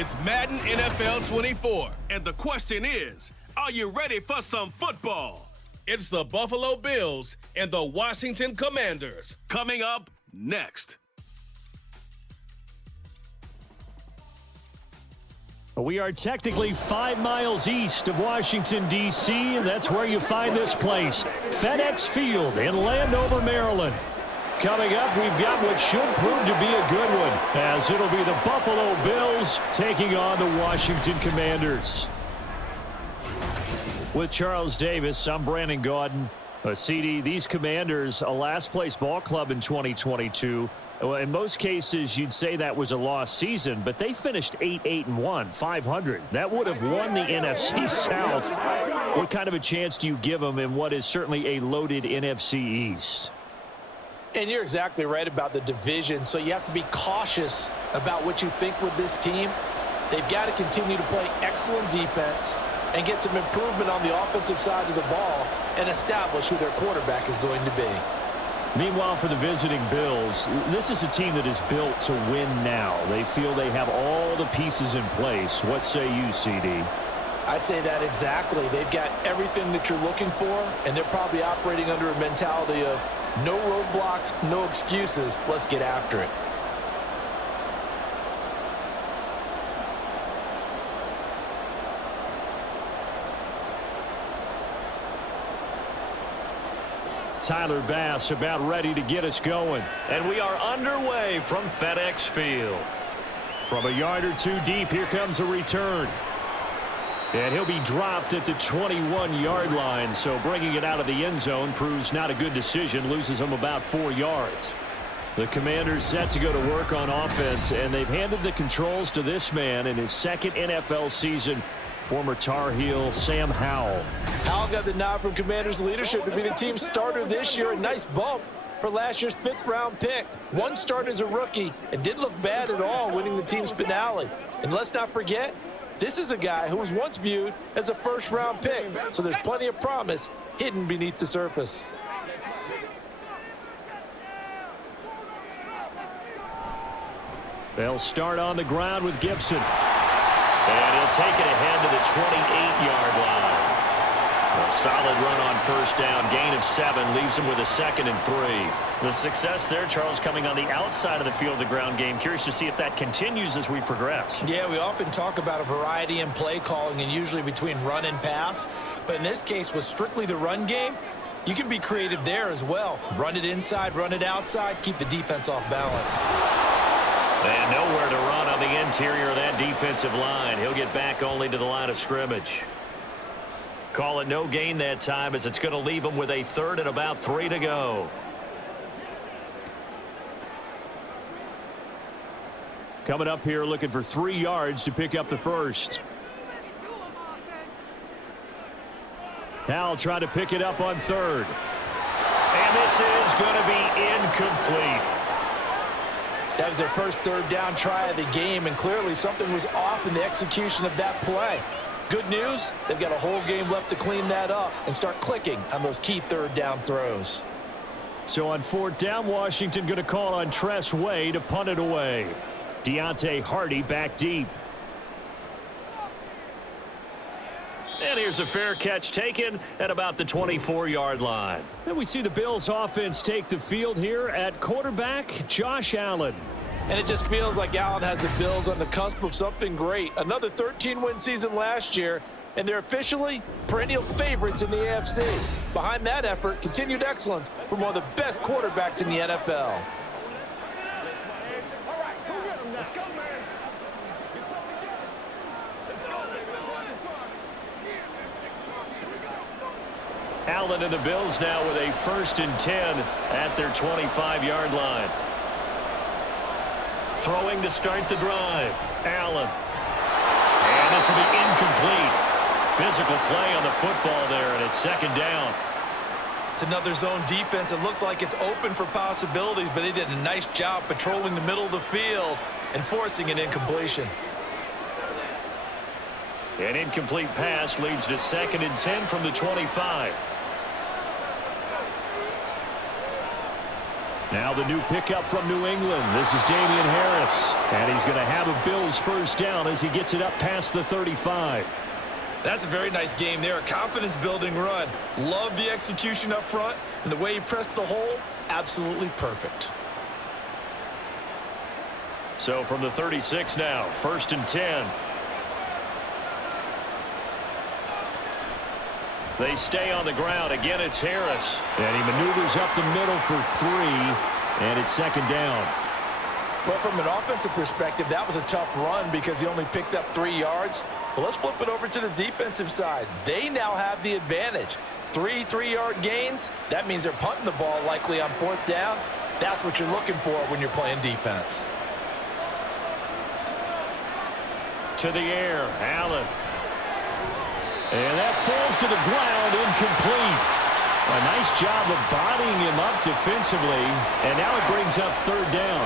It's Madden NFL 24. And the question is, are you ready for some football? It's the Buffalo Bills and the Washington Commanders. Coming up next. We are technically 5 miles east of Washington, D.C., and that's where you find this place, FedEx Field in Landover, Maryland. Coming up, we've got what should prove to be a good one, as it'll be the Buffalo Bills taking on the Washington Commanders. With Charles Davis, I'm Brandon Gaudin. CD, these Commanders, a last-place ball club in 2022. In most cases, you'd say that was a lost season, but they finished 8-1, 500. That would have won the NFC South. What kind of a chance do you give them in what is certainly a loaded NFC East? And you're exactly right about the division, so you have to be cautious about what you think with this team. They've got to continue to play excellent defense and get some improvement on the offensive side of the ball and establish who their quarterback is going to be. Meanwhile, for the visiting Bills, this is a team that is built to win now. They feel they have all the pieces in place. What say you, CD? I say that exactly. They've got everything that you're looking for, and they're probably operating under a mentality of no roadblocks, no excuses. Let's get after it. Tyler Bass about ready to get us going. And we are underway from FedEx Field. From a yard or two deep, here comes a return. And he'll be dropped at the 21-yard line, so bringing it out of the end zone proves not a good decision, loses him about 4 yards. The Commanders set to go to work on offense, and they've handed the controls to this man in his second NFL season, former Tar Heel Sam Howell. Howell got the nod from Commanders leadership to be the team starter this year. A nice bump for last year's 5th-round pick. One start as a rookie and didn't look bad at all, winning the team's finale. And let's not forget, this is a guy who was once viewed as a first-round pick, so there's plenty of promise hidden beneath the surface. They'll start on the ground with Gibson. And he'll take it ahead to the 28-yard line. A solid run on first down, gain of 7, leaves him with a 2nd and 3. The success there, Charles, coming on the outside of the field, the ground game. Curious to see if that continues as we progress. Yeah, we often talk about a variety in play calling and usually between run and pass. But in this case, with strictly the run game, you can be creative there as well. Run it inside, run it outside, keep the defense off balance. And nowhere to run on the interior of that defensive line. He'll get back only to the line of scrimmage. Call it no gain that time, as it's going to leave him with a 3rd and about 3 to go. Coming up here looking for 3 yards to pick up the first. Howell trying to pick it up on 3rd. And this is going to be incomplete. That was their first 3rd down try of the game, and clearly something was off in the execution of that play. Good news, they've got a whole game left to clean that up and start clicking on those key 3rd down throws. So on 4th down, Washington going to call on Tress Way to punt it away. Deontay Hardy back deep. And here's a fair catch taken at about the 24-yard line. And we see the Bills offense take the field here at quarterback Josh Allen. And it just feels like Allen has the Bills on the cusp of something great. Another 13-win season last year, and they're officially perennial favorites in the AFC. Behind that effort, continued excellence from one of the best quarterbacks in the NFL. Allen and the Bills now with a 1st and 10 at their 25-yard line. Throwing to start the drive. Allen. And this will be incomplete. Physical play on the football there, and it's 2nd down. It's another zone defense. It looks like it's open for possibilities, but they did a nice job patrolling the middle of the field and forcing an incompletion. An incomplete pass leads to 2nd and 10 from the 25. Now the new pickup from New England. This is Damian Harris. And he's going to have a Bills first down as he gets it up past the 35. That's a very nice game there. A confidence-building run. Love the execution up front. And the way he pressed the hole, absolutely perfect. So from the 36 now, 1st and 10. They stay on the ground. Again, it's Harris. And he maneuvers up the middle for 3. And it's 2nd down. Well, from an offensive perspective, that was a tough run because he only picked up 3 yards. But let's flip it over to the defensive side. They now have the advantage. 3 3-yard gains. That means they're punting the ball likely on 4th down. That's what you're looking for when you're playing defense. To the air, Allen. And that falls to the ground, incomplete. A nice job of bodying him up defensively, and now it brings up 3rd down.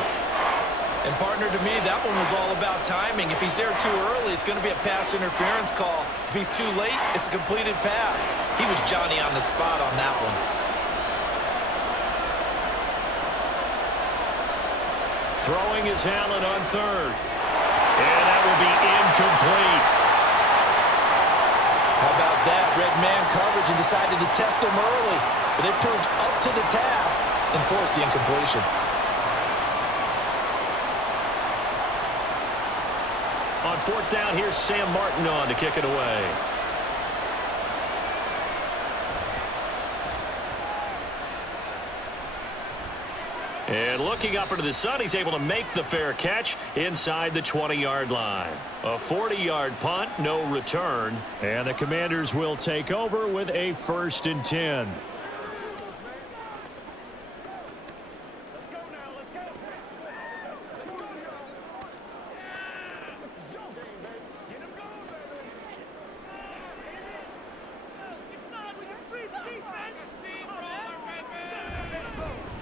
And partner, to me, that one was all about timing. If he's there too early, it's going to be a pass interference call. If he's too late, it's a completed pass. He was Johnny on the spot on that one. Throwing is Allen on 3rd. And that will be incomplete. How about that? Red man coverage and decided to test him early. But they proved up to the task and forced the incompletion. On 4th down, here's Sam Martin on to kick it away. And looking up into the sun, he's able to make the fair catch inside the 20-yard line. A 40-yard punt, no return. And the Commanders will take over with a 1st and 10.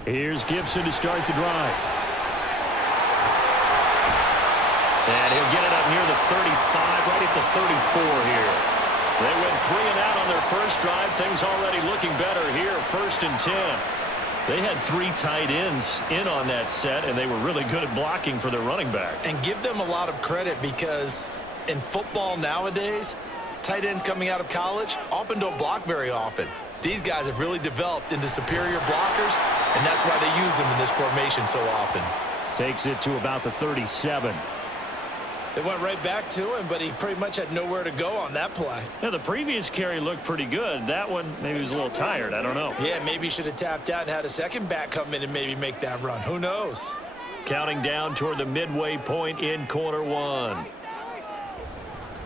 Here's Gibson to start the drive. And he'll get it up near the 35, right at the 34 here. They went 3 and out on their first drive. Things already looking better here, 1st and 10. They had 3 tight ends in on that set, and they were really good at blocking for their running back. And give them a lot of credit because in football nowadays, tight ends coming out of college often don't block very often. These guys have really developed into superior blockers, and that's why they use them in this formation so often. Takes it to about the 37. They went right back to him, but he pretty much had nowhere to go on that play. Yeah, the previous carry looked pretty good. That one, maybe he was a little tired. I don't know. Yeah, maybe he should have tapped out and had a second back come in and maybe make that run. Who knows? Counting down toward the midway point in quarter 1.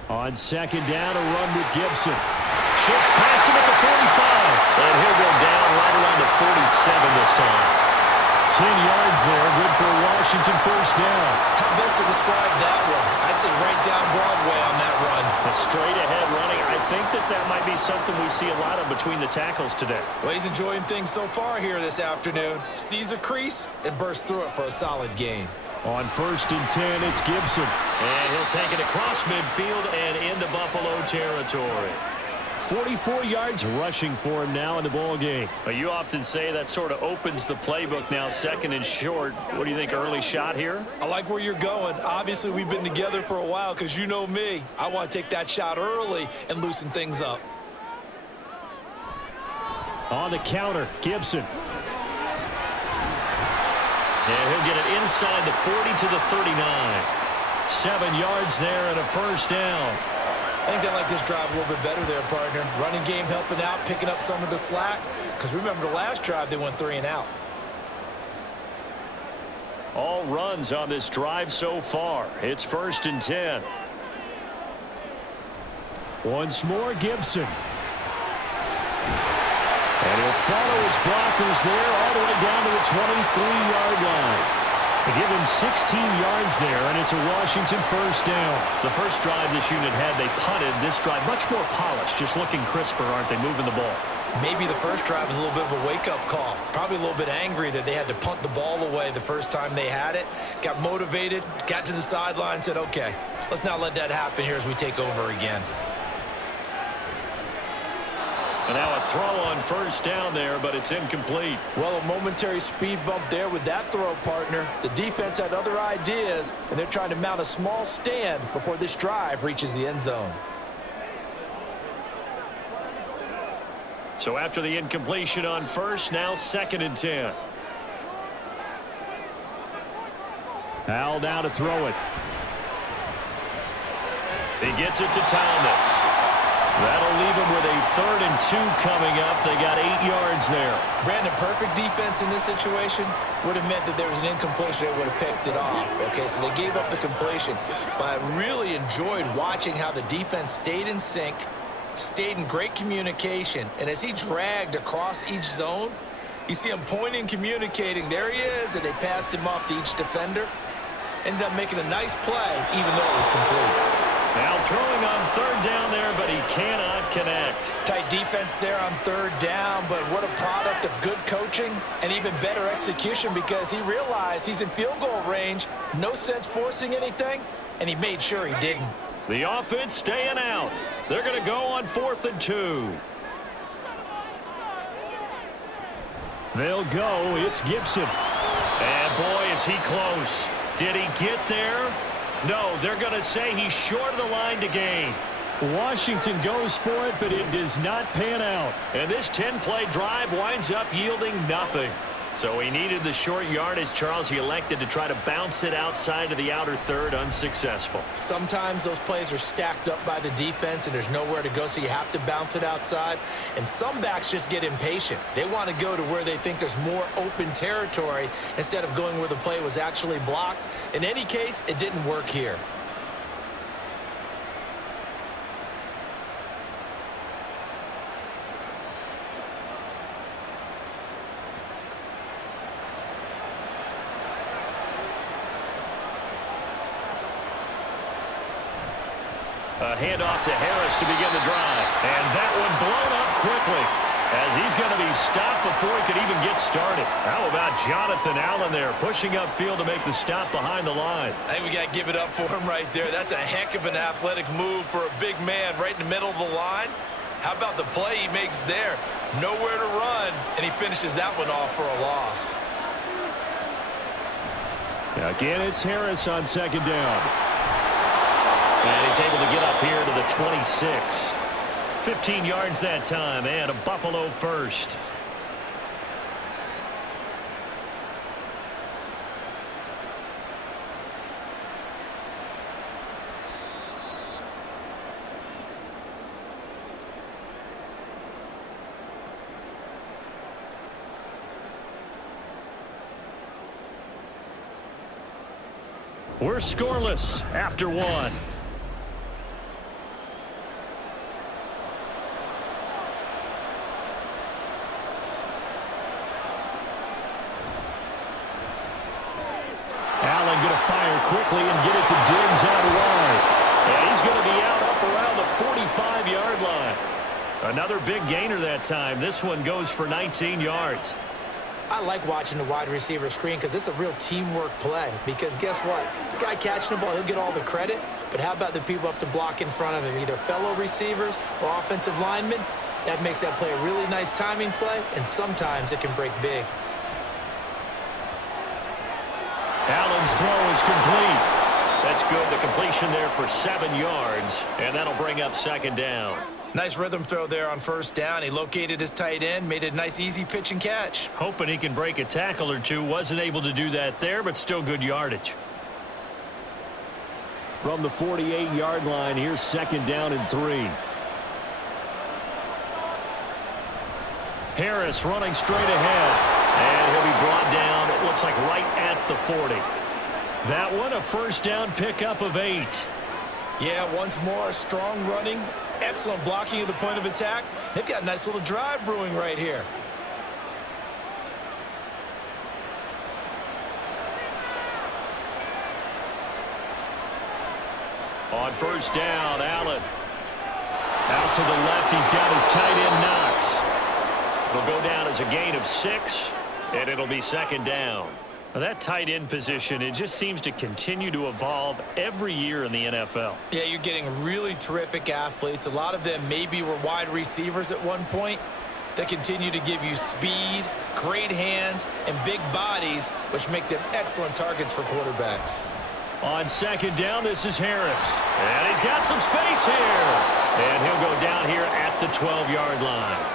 On 2nd down, a run with Gibson. Shifts past him at the 45. And he'll go down right around the 47 this time. 10 yards there, good for a Washington first down. How best to describe that one? I'd say right down Broadway on that run. A straight-ahead running. I think that might be something we see a lot of between the tackles today. Well, he's enjoying things so far here this afternoon. Sees a crease and bursts through it for a solid gain. On 1st and 10, it's Gibson. And he'll take it across midfield and into Buffalo territory. 44 yards rushing for him now in the ball game. But you often say that sort of opens the playbook now, 2nd and short. What do you think, early shot here? I like where you're going. Obviously, we've been together for a while because you know me. I want to take that shot early and loosen things up. On the counter, Gibson. And he'll get it inside the 40 to the 39. 7 yards there and a first down. I think they like this drive a little bit better there, partner. Running game helping out, picking up some of the slack. Because remember, the last drive, they went 3 and out. All runs on this drive so far. It's 1st and 10. Once more, Gibson. And he'll follow his blockers there all the way down to the 23-yard line. They give him 16 yards there, and it's a Washington first down. The first drive this unit had, they punted. This drive, much more polished, just looking crisper, aren't they, moving the ball? Maybe the first drive was a little bit of a wake-up call. Probably a little bit angry that they had to punt the ball away the first time they had it. Got motivated, got to the sideline, said, okay, let's not let that happen here as we take over again. And now a throw on first down there, but it's incomplete. Well, a momentary speed bump there with that throw, partner. The defense had other ideas, and they're trying to mount a small stand before this drive reaches the end zone. So after the incompletion on first, now 2nd and 10. Al now to throw it. He gets it to Thomas. That'll leave him with a 3rd and 2 coming up. They got 8 yards there. Brandon, perfect defense in this situation would have meant that there was an incompletion. They would have picked it off. Okay, so they gave up the completion. But I really enjoyed watching how the defense stayed in sync, stayed in great communication. And as he dragged across each zone, you see him pointing, communicating. There he is, and they passed him off to each defender. Ended up making a nice play, even though it was complete. Now throwing on 3rd down there, but he cannot connect. Tight defense there on 3rd down, but what a product of good coaching and even better execution, because he realized he's in field goal range. No sense forcing anything, and he made sure he didn't. The offense staying out. They're going to go on 4th and 2. They'll go. It's Gibson. And boy, is he close. Did he get there? No, they're going to say he's short of the line to gain. Washington goes for it, but it does not pan out. And this 10-play drive winds up yielding nothing. So he needed the short yardage, Charles. He elected to try to bounce it outside of the outer 3rd, unsuccessful. Sometimes those plays are stacked up by the defense and there's nowhere to go, so you have to bounce it outside. And some backs just get impatient. They want to go to where they think there's more open territory instead of going where the play was actually blocked. In any case, it didn't work here. A handoff to Harris to begin the drive. And that one blown up quickly as he's going to be stopped before he could even get started. How about Jonathan Allen there pushing upfield to make the stop behind the line? I think we got to give it up for him right there. That's a heck of an athletic move for a big man right in the middle of the line. How about the play he makes there? Nowhere to run, and he finishes that one off for a loss. Again, it's Harris on 2nd down. And he's able to get up here to the 26. 15 yards that time, and a Buffalo first. We're scoreless after 1. Allen going to fire quickly and get it to Diggs out wide. And he's going to be out up around the 45-yard line. Another big gainer that time. This one goes for 19 yards. I like watching the wide receiver screen because it's a real teamwork play. Because guess what? The guy catching the ball, he'll get all the credit. But how about the people up to block in front of him, either fellow receivers or offensive linemen? That makes that play a really nice timing play, and sometimes it can break big. Allen's throw is complete. That's good. The completion there for 7 yards, and that'll bring up 2nd down. Nice rhythm throw there on 1st down. He located his tight end, made it a nice, easy pitch and catch. Hoping he can break a tackle or two. Wasn't able to do that there, but still good yardage. From the 48-yard line, here's 2nd down and 3. Harris running straight ahead. And he'll be brought down, it looks like right at the 40. That one, a 1st down pickup of 8. Yeah, once more, strong running, excellent blocking at the point of attack. They've got a nice little drive brewing right here. On 1st down, Allen. Out to the left, he's got his tight end Knox. It'll go down as a gain of 6, and it'll be 2nd down. Well, that tight end position, it just seems to continue to evolve every year in the NFL. Yeah, you're getting really terrific athletes. A lot of them maybe were wide receivers at one point. They continue to give you speed, great hands, and big bodies, which make them excellent targets for quarterbacks. On second down, this is Harris. And he's got some space here. And he'll go down here at the 12-yard line.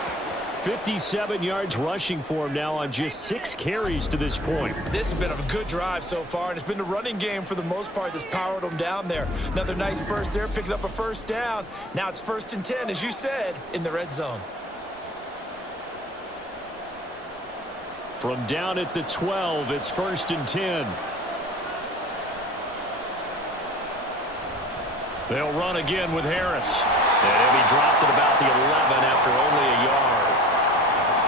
57 yards rushing for him now on just 6 carries to this point. This has been a good drive so far, and it's been the running game for the most part that's powered them down there. Another nice burst there, picking up a first down. Now it's 1st and 10, as you said, in the red zone. From down at the 12, it's 1st and 10. They'll run again with Harris. And he'll be dropped at about the 11 after only a yard.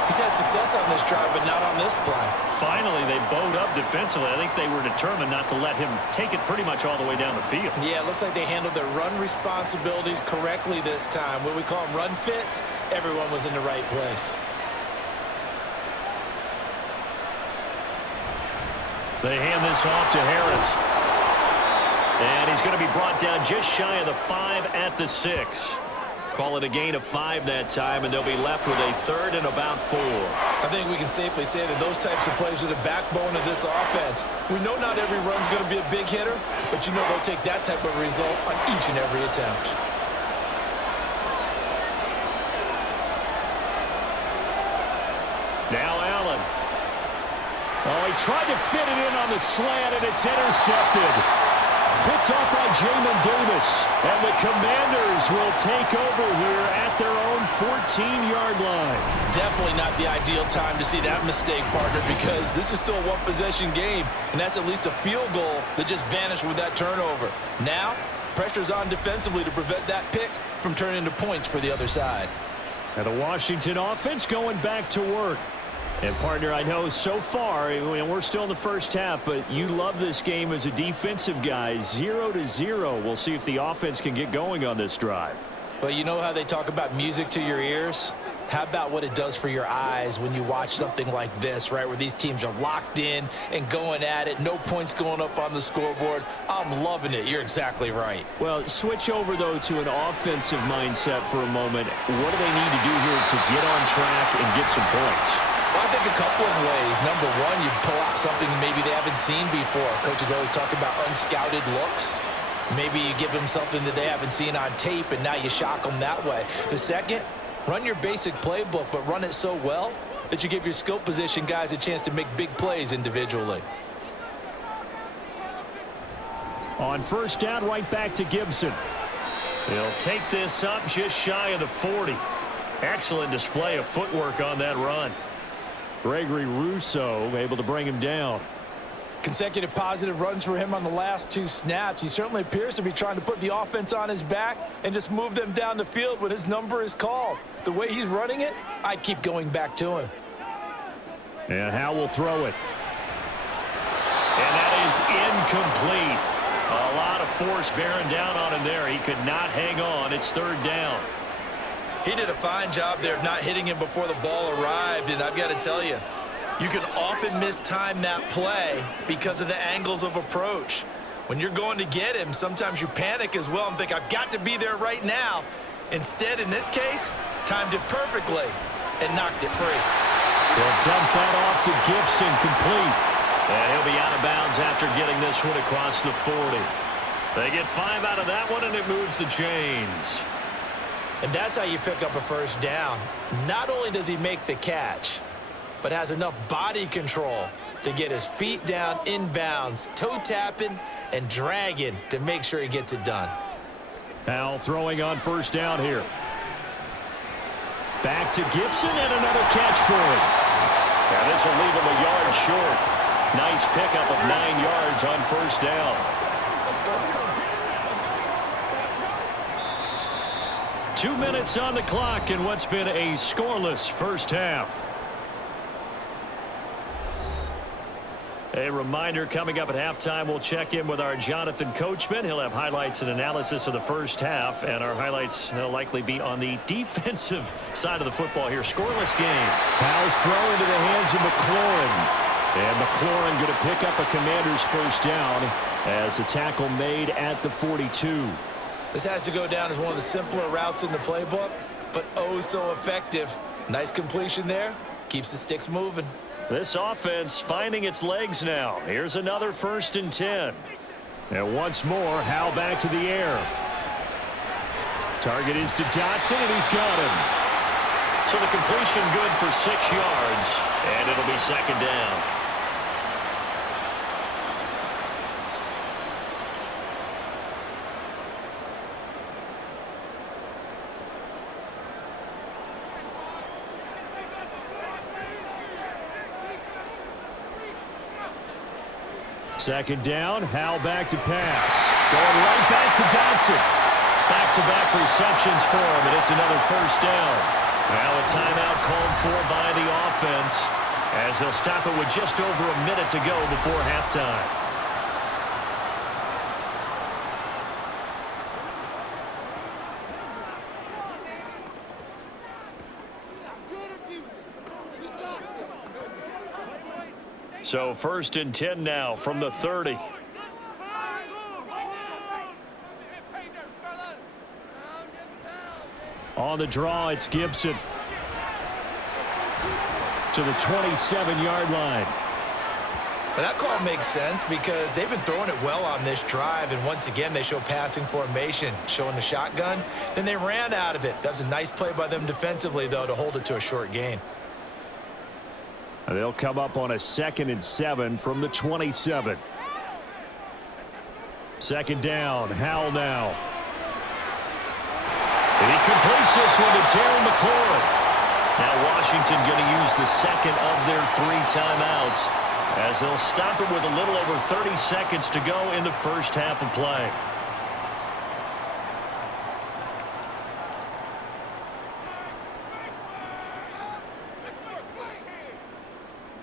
He's had success on this drive, but not on this play. Finally, they bowed up defensively. I think they were determined not to let him take it pretty much all the way down the field. Yeah, it looks like they handled their run responsibilities correctly this time. What we call them run fits, everyone was in the right place. They hand this off to Harris. And he's going to be brought down just shy of the 5 at the 6. Call it a gain of 5 that time, and they'll be left with a 3rd and about 4. I think we can safely say that those types of plays are the backbone of this offense. We know not every run's going to be a big hitter, but you know they'll take that type of result on each and every attempt. Now Allen. Oh, he tried to fit it in on the slant, and it's intercepted. Picked off by Jamin Davis. And the Commanders will take over here at their own 14-yard line. Definitely not the ideal time to see that mistake, partner, because this is still a one-possession game, and that's at least a field goal that just vanished with that turnover. Now, pressure's on defensively to prevent that pick from turning into points for the other side. And the Washington offense going back to work. And, partner, I know so far, we're still in the first half, but you love this game as a defensive guy. 0-0. We'll see if the offense can get going on this drive. Well, you know how they talk about music to your ears? How about what it does for your eyes when you watch something like this, right, where these teams are locked in and going at it, no points going up on the scoreboard? I'm loving it. You're exactly right. Well, switch over, though, to an offensive mindset for a moment. What do they need to do here to get on track and get some points? Well, I think a couple of ways. Number one, you pull out something maybe they haven't seen before. Coaches always talk about unscouted looks. Maybe you give them something that they haven't seen on tape, and now you shock them that way. The second, run your basic playbook, but run it so well that you give your skill position guys a chance to make big plays individually. On first down, right back to Gibson. He'll take this up just shy of the 40. Excellent display of footwork on that run. Gregory Rousseau able to bring him down. Consecutive positive runs for him on the last 2 snaps. He certainly appears to be trying to put the offense on his back and just move them down the field when his number is called. The way he's running it, I'd keep going back to him. And Howe will throw it. And that is incomplete. A lot of force bearing down on him there. He could not hang on. It's 3rd down. He did a fine job there of not hitting him before the ball arrived, and I've got to tell you, you can often mistime that play because of the angles of approach. When you're going to get him, sometimes you panic as well and think, I've got to be there right now. Instead, in this case, timed it perfectly and knocked it free. They'll dump that off to Gibson, complete. And he'll be out of bounds after getting this one across the 40. They get 5 out of that one, and it moves the chains. And that's how you pick up a first down. Not only does he make the catch, but has enough body control to get his feet down inbounds, toe tapping and dragging to make sure he gets it done. Now throwing on first down here. Back to Gibson, and another catch for him. And this will leave him a yard short. Nice pickup of 9 yards on first down. 2 minutes on the clock in what's been a scoreless first half. A reminder, coming up at halftime, we'll check in with our Jonathan Coachman. He'll have highlights and analysis of the first half, and our highlights will likely be on the defensive side of the football here. Scoreless game. Howell's throw into the hands of McLaurin. And McLaurin going to pick up a Commanders first down as a tackle made at the 42. This has to go down as one of the simpler routes in the playbook, but oh so effective. Nice completion there. Keeps the sticks moving. This offense finding its legs now. Here's another 1st and 10. And once more, Howell back to the air. Target is to Dotson, and he's got him. So the completion good for 6 yards, and it'll be 2nd down. Second down, Howell back to pass. Going right back to Dotson. Back-to-back receptions for him, and it's another 1st down. Now a timeout called for by the offense as they'll stop it with just over a minute to go before halftime. So 1st and 10 now from the 30. On the draw, it's Gibson to the 27-yard line. But that call makes sense because they've been throwing it well on this drive, and once again they show passing formation, showing the shotgun. Then they ran out of it. That was a nice play by them defensively, though, to hold it to a short gain. They'll come up on a 2nd and 7 from the 27. 2nd down, Howell now. And he completes this one to Terry McLaurin. Now Washington going to use the 2nd of their 3 timeouts as they'll stop it with a little over 30 seconds to go in the first half of play.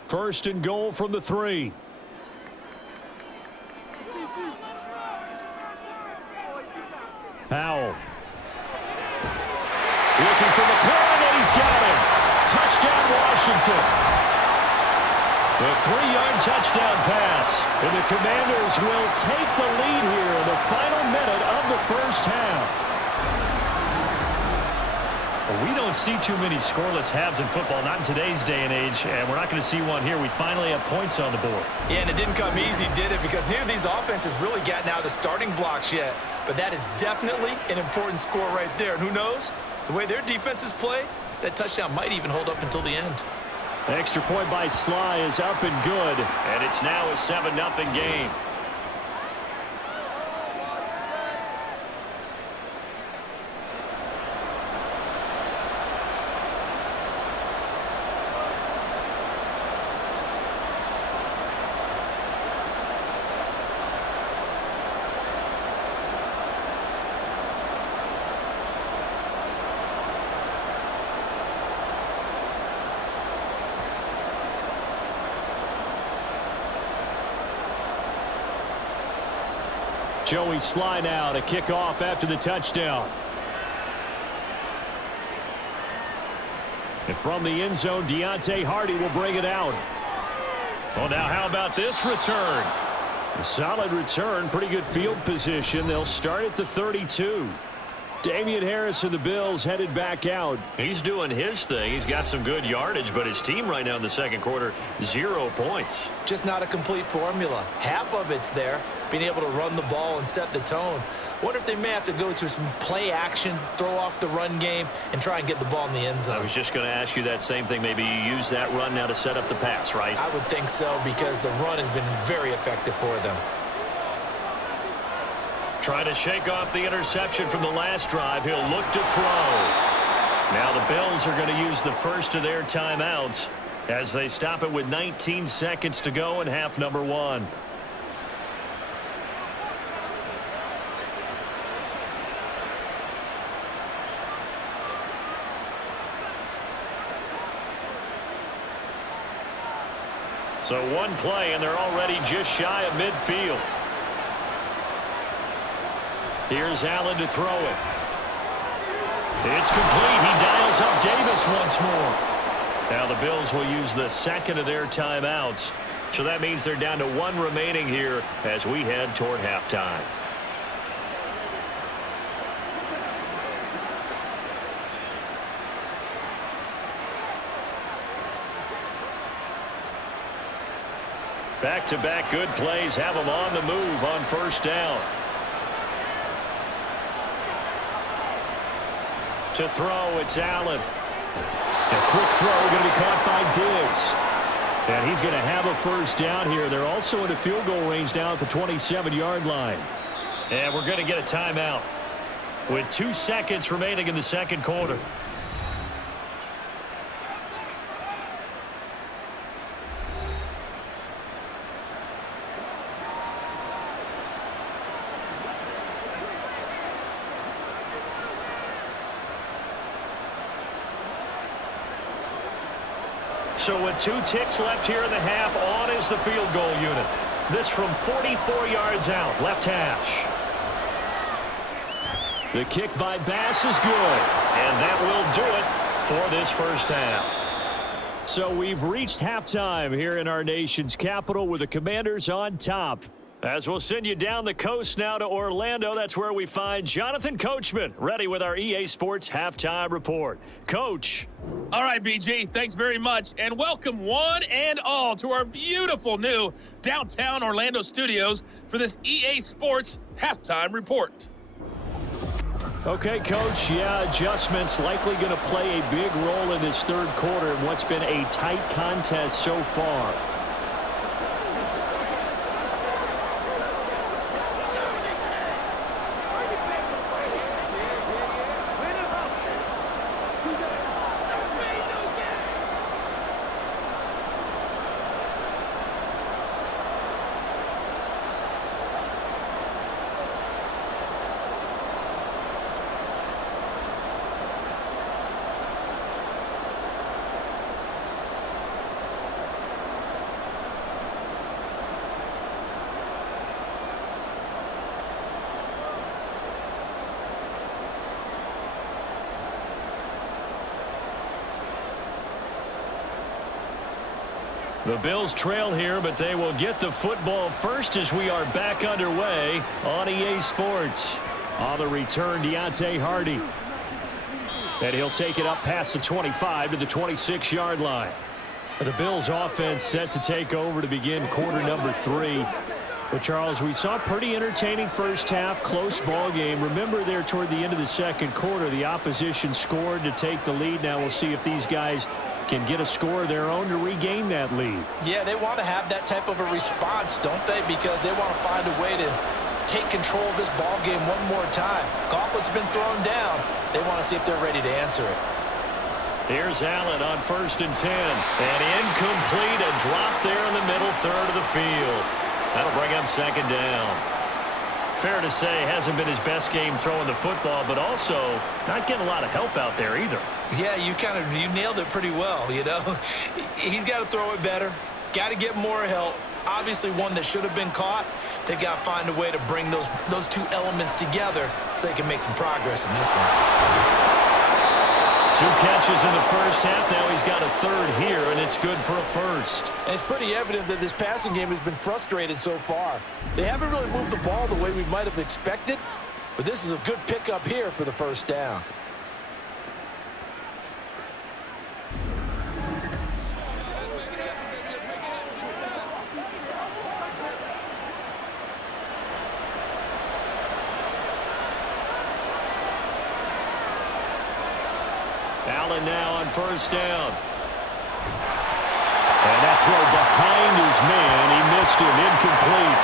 First and goal from the 3. Howell. Looking for McLaurin, and he's got him. Touchdown, Washington. The 3-yard touchdown pass. And the Commanders will take the lead here in the final minute of the first half. We don't see too many scoreless halves in football, not in today's day and age, and we're not going to see one here. We finally have points on the board. Yeah, and it didn't come easy, did it? Because neither of these offenses really gotten out of the starting blocks yet. But that is definitely an important score right there. And who knows? The way their defenses play, that touchdown might even hold up until the end. The extra point by Sly is up and good, and it's now a 7-0 game. Joey Sly now to kick off after the touchdown. And from the end zone, Deontay Hardy will bring it out. Well, now how about this return? A solid return, pretty good field position. They'll start at the 32. Damian Harris and the Bills headed back out. He's doing his thing. He's got some good yardage, but his team right now in the second quarter, 0 points. Just not a complete formula. Half of it's there, being able to run the ball and set the tone. Wonder if they may have to go to some play action, throw off the run game, and try and get the ball in the end zone. I was just going to ask you that same thing. Maybe you use that run now to set up the pass, right? I would think so, because the run has been very effective for them. Trying to shake off the interception from the last drive. He'll look to throw. Now the Bills are going to use the first of their timeouts as they stop it with 19 seconds to go in half number 1. So one play, and they're already just shy of midfield. Here's Allen to throw it. It's complete. He dials up Davis once more. Now the Bills will use the second of their timeouts So that means they're down to 1 remaining here as we head toward halftime. Back-to-back good plays have them on the move on first down. To throw, it's Allen. A quick throw going to be caught by Diggs. And he's going to have a first down here. They're also in a field goal range now at the 27-yard line. And we're going to get a timeout with 2 seconds remaining in the second quarter. So with 2 ticks left here in the half, on is the field goal unit. This from 44 yards out, left hash. The kick by Bass is good, and that will do it for this first half. So we've reached halftime here in our nation's capital with the Commanders on top. As we'll send you down the coast now to Orlando, that's where we find Jonathan Coachman, ready with our EA Sports Halftime Report. Coach. All right, BG, thanks very much, and welcome one and all to our beautiful new downtown Orlando studios for this EA Sports Halftime Report. Okay, Coach, adjustments likely going to play a big role in this third quarter in what's been a tight contest so far. The Bills trail here, but they will get the football first as we are back underway on EA Sports. On the return, Deontay Hardy. And he'll take it up past the 25 to the 26-yard line. The Bills offense set to take over to begin quarter number 3. But, Charles, we saw a pretty entertaining first half, close ball game. Remember there toward the end of the second quarter, the opposition scored to take the lead. Now we'll see if these guys can get a score of their own to regain that lead. Yeah, they want to have that type of a response, don't they? Because they want to find a way to take control of this ball game one more time. Gauntlet's been thrown down. They want to see if they're ready to answer it. Here's Allen on 1st and 10. And incomplete, a drop there in the middle third of the field. That'll bring up second down. Fair to say, hasn't been his best game throwing the football, but also not getting a lot of help out there either. Yeah, you nailed it pretty well, you know. He's got to throw it better, got to get more help. Obviously one that should have been caught. They've got to find a way to bring those two elements together so they can make some progress in this one. 2 catches in the first half. Now he's got a third here, and it's good for a first. And it's pretty evident that this passing game has been frustrated so far. They haven't really moved the ball the way we might have expected, but this is a good pickup here for the first down. Allen now on 1st down. And that throw behind his man. He missed him. Incomplete.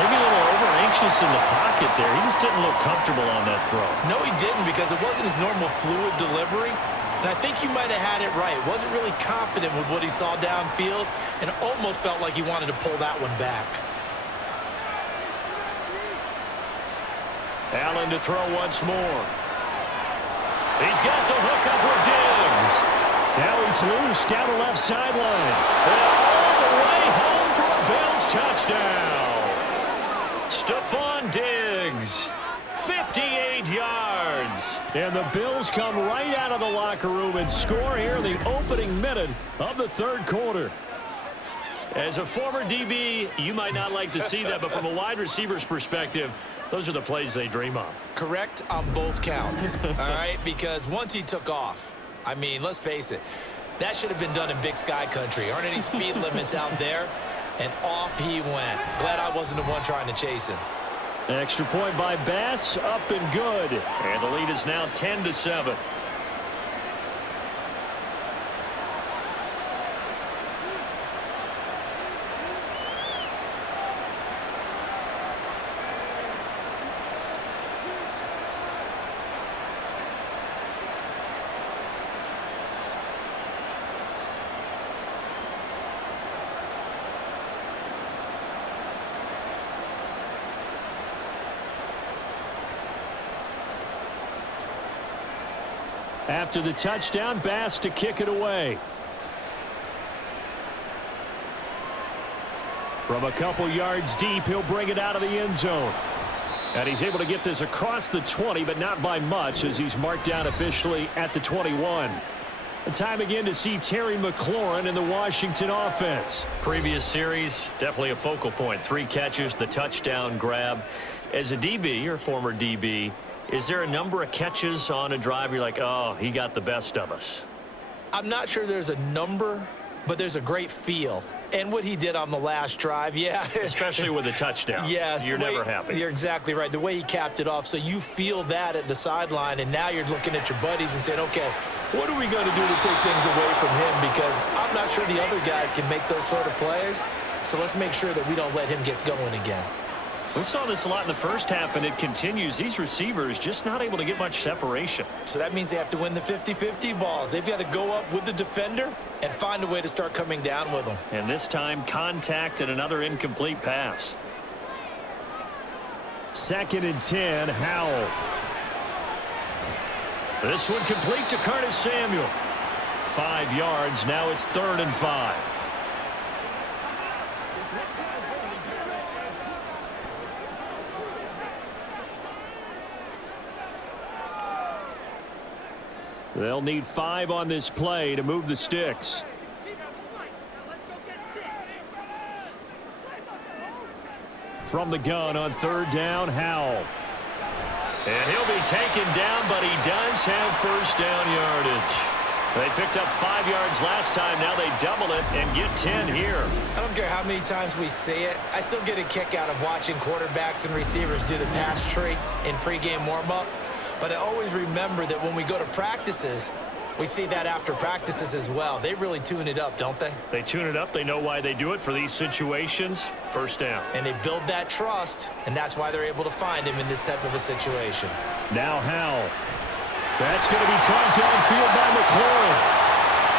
Maybe a little over-anxious in the pocket there. He just didn't look comfortable on that throw. No, he didn't, because it wasn't his normal fluid delivery. And I think you might have had it right. Wasn't really confident with what he saw downfield and almost felt like he wanted to pull that one back. Allen to throw once more. He's got the hook up with Diggs. Now he's loose down the left sideline. And all the way home for a Bills touchdown. Stephon Diggs, 58 yards. And the Bills come right out of the locker room and score here in the opening minute of the third quarter. As a former DB, you might not like to see that, but from a wide receiver's perspective, those are the plays they dream of. Correct on both counts, all right? Because once he took off, I mean, let's face it, that should have been done in Big Sky Country. Aren't any speed limits out there? And off he went. Glad I wasn't the one trying to chase him. Extra point by Bass, up and good. And the lead is now 10-7. After the touchdown, Bass to kick it away. From a couple yards deep, he'll bring it out of the end zone. And he's able to get this across the 20, but not by much, as he's marked down officially at the 21. The time again to see Terry McLaurin in the Washington offense. Previous series, definitely a focal point. 3 catches, the touchdown grab. As a DB, or former DB, is there a number of catches on a drive you're like, oh, he got the best of us? I'm not sure there's a number, but there's a great feel. And what he did on the last drive, yeah. Especially with a touchdown. Yes. You're never happy. You're exactly right. The way he capped it off, so you feel that at the sideline, and now you're looking at your buddies and saying, okay, what are we going to do to take things away from him? Because I'm not sure the other guys can make those sort of plays. So let's make sure that we don't let him get going again. We saw this a lot in the first half, and it continues. These receivers just not able to get much separation. So that means they have to win the 50-50 balls. They've got to go up with the defender and find a way to start coming down with them. And this time, contact and another incomplete pass. 2nd and 10, Howell. This one complete to Curtis Samuel. 5 yards. Now it's 3rd and 5. They'll need 5 on this play to move the sticks. From the gun on 3rd down, Howell. And he'll be taken down, but he does have 1st down yardage. They picked up 5 yards last time. Now they double it and get 10 here. I don't care how many times we say it. I still get a kick out of watching quarterbacks and receivers do the pass tree in pregame warm-up. But I always remember that when we go to practices, we see that after practices as well. They really tune it up, don't they? They tune it up. They know why they do it for these situations. 1st down. And they build that trust, and that's why they're able to find him in this type of a situation. Now Howell. That's going to be caught downfield by McLaurin.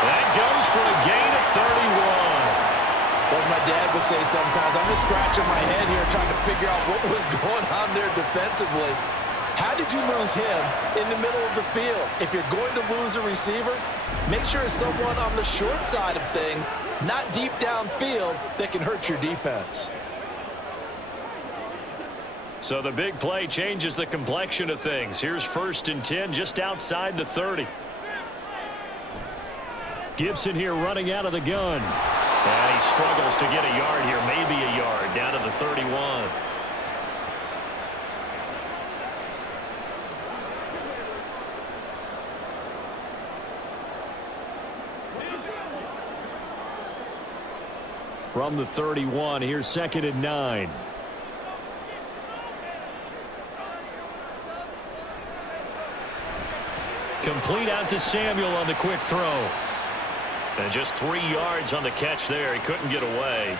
That goes for a gain of 31. As my dad would say sometimes, I'm just scratching my head here trying to figure out what was going on there defensively. How did you lose him in the middle of the field? If you're going to lose a receiver, make sure it's someone on the short side of things, not deep downfield, that can hurt your defense. So the big play changes the complexion of things. Here's 1st and 10 just outside the 30. Gibson here running out of the gun. And he struggles to get a yard here, maybe a yard, down to the 31. From the 31, here's 2nd and 9. Complete out to Samuel on the quick throw. And just 3 yards on the catch there. He couldn't get away.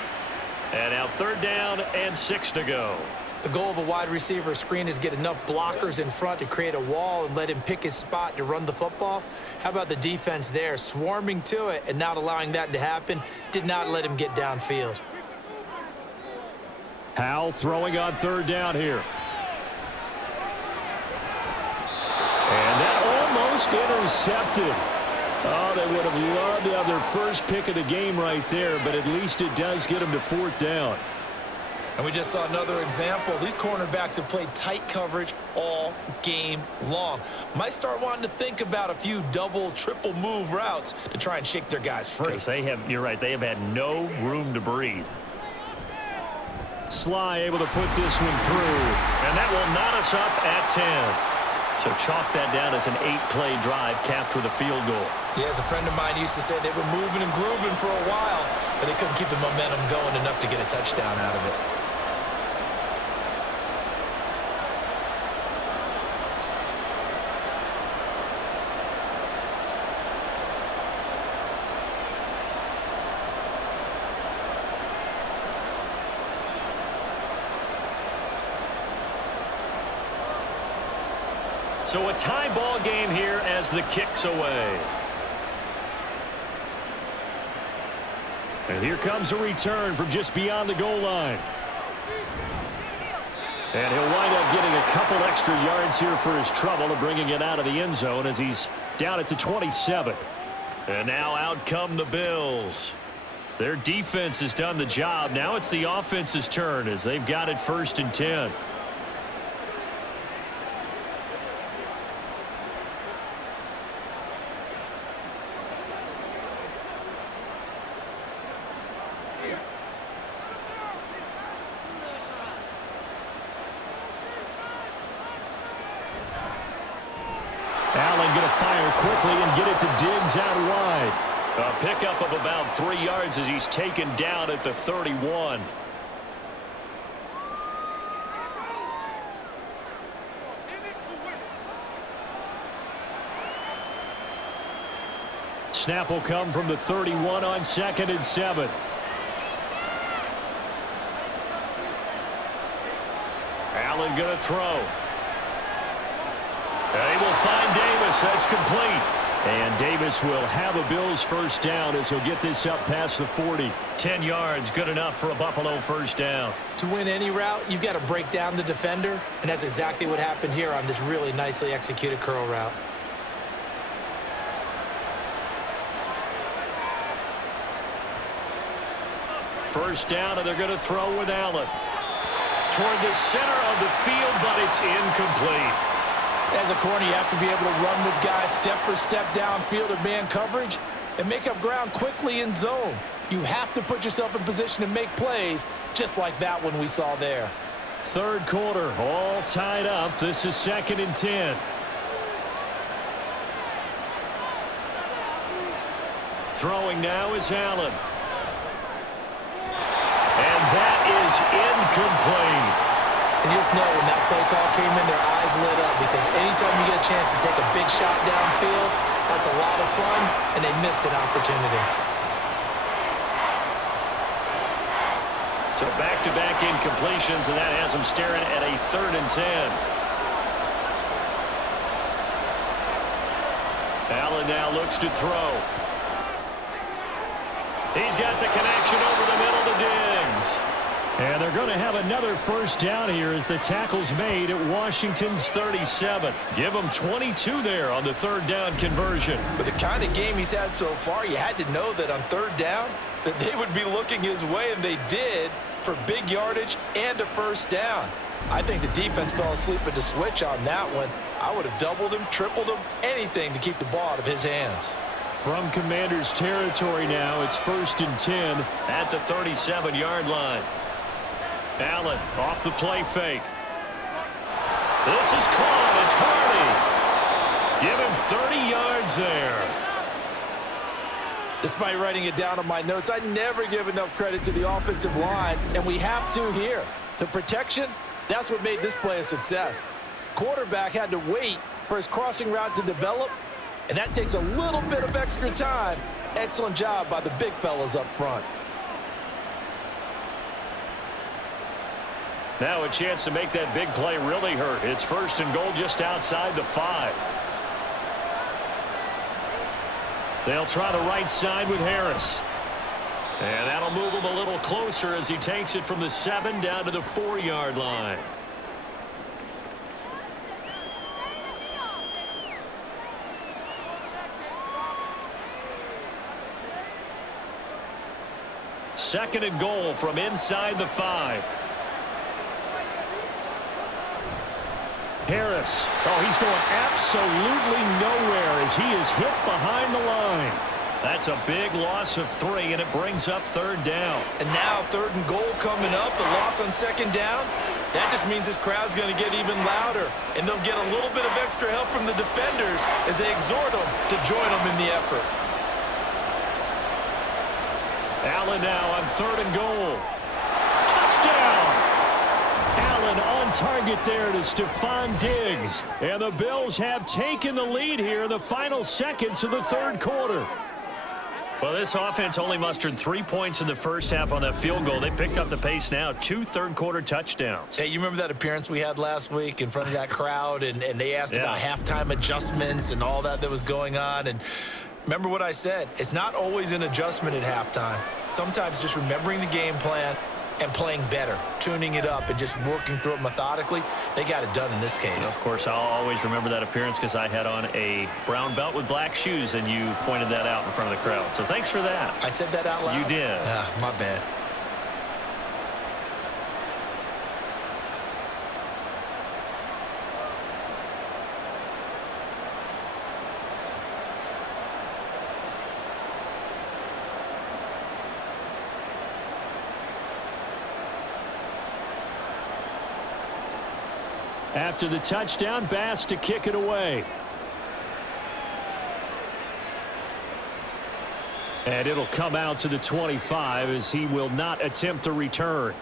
And now 3rd down and 6 to go. The goal of a wide receiver screen is get enough blockers in front to create a wall and let him pick his spot to run the football. How about the defense there, swarming to it and not allowing that to happen? Did not let him get downfield. Howell throwing on 3rd down here. And that almost intercepted. Oh, they would have loved to have their first pick of the game right there, but at least it does get them to 4th down. And we just saw another example. These cornerbacks have played tight coverage all game long. Might start wanting to think about a few double, triple move routes to try and shake their guys free. You're right, they have had no room to breathe. Sly able to put this one through, and that will knot us up at 10. So chalk that down as an 8-play drive capped with a field goal. Yeah, as a friend of mine used to say, they were moving and grooving for a while, but they couldn't keep the momentum going enough to get a touchdown out of it. So a tie ball game here as the kick's away. And here comes a return from just beyond the goal line. And he'll wind up getting a couple extra yards here for his trouble of bringing it out of the end zone as he's down at the 27. And now out come the Bills. Their defense has done the job. Now it's the offense's turn as they've got it 1st and 10. Allen going to fire quickly and get it to Diggs out wide. A pickup of about 3 yards as he's taken down at the 31. Snap will come from the 31 on 2nd and 7. Allen going to throw. They will find Davis. That's complete. And Davis will have a Bills 1st down as he'll get this up past the 40. 10 yards, good enough for a Buffalo 1st down. To win any route, you've got to break down the defender, and that's exactly what happened here on this really nicely executed curl route. First down, and they're going to throw with Allen. Toward the center of the field, but it's incomplete. As a corner, you have to be able to run with guys step for step downfield of man coverage and make up ground quickly in zone. You have to put yourself in position to make plays, just like that one we saw there. 3rd quarter, all tied up. This is 2nd and 10. Throwing now is Allen. And that is incomplete. And you just know when that play call came in, their eyes lit up, because anytime you get a chance to take a big shot downfield, that's a lot of fun, and they missed an opportunity. So back-to-back incompletions, and that has them staring at a 3rd and 10. Allen now looks to throw. He's got the connection over the middle to Diggs. And they're going to have another 1st down here as the tackle's made at Washington's 37. Give them 22 there on the 3rd down conversion. With the kind of game he's had so far, you had to know that on 3rd down that they would be looking his way, and they did, for big yardage and a 1st down. I think the defense fell asleep at the switch on that one. I would have doubled him, tripled him, anything to keep the ball out of his hands. From Commanders territory now, it's 1st and 10 at the 37-yard line. Allen off the play fake. This is caught. It's Hardy. Give him 30 yards there. Despite writing it down on my notes, I never give enough credit to the offensive line, and we have to here. The protection, that's what made this play a success. Quarterback had to wait for his crossing route to develop, and that takes a little bit of extra time. Excellent job by the big fellas up front. Now a chance to make that big play really hurt. It's 1st and goal just outside the 5. They'll try the right side with Harris. And that'll move him a little closer as he takes it from the 7 down to the 4-yard line. Second and goal from inside the 5. Harris. Oh, he's going absolutely nowhere as he is hit behind the line. That's a big loss of 3, and it brings up 3rd down. And now 3rd and goal coming up, the loss on 2nd down. That just means this crowd's going to get even louder, and they'll get a little bit of extra help from the defenders as they exhort them to join them in the effort. Allen now on 3rd and goal. Touchdown! Allen on target there to Stephon Diggs. And the Bills have taken the lead here in the final seconds of the 3rd quarter. Well, this offense only mustered 3 points in the first half on that field goal. They picked up the pace now. 2 third-quarter touchdowns. Hey, you remember that appearance we had last week in front of that crowd, and they asked about halftime adjustments and all that was going on, and remember what I said. It's not always an adjustment at halftime. Sometimes just remembering the game plan and playing better, tuning it up and just working through it methodically. They got it done in this case. Of course, I'll always remember that appearance because I had on a brown belt with black shoes, and you pointed that out in front of the crowd. So thanks for that. I said that out loud? You did. My bad. After the touchdown, Bass to kick it away. And it'll come out to the 25 as he will not attempt to return.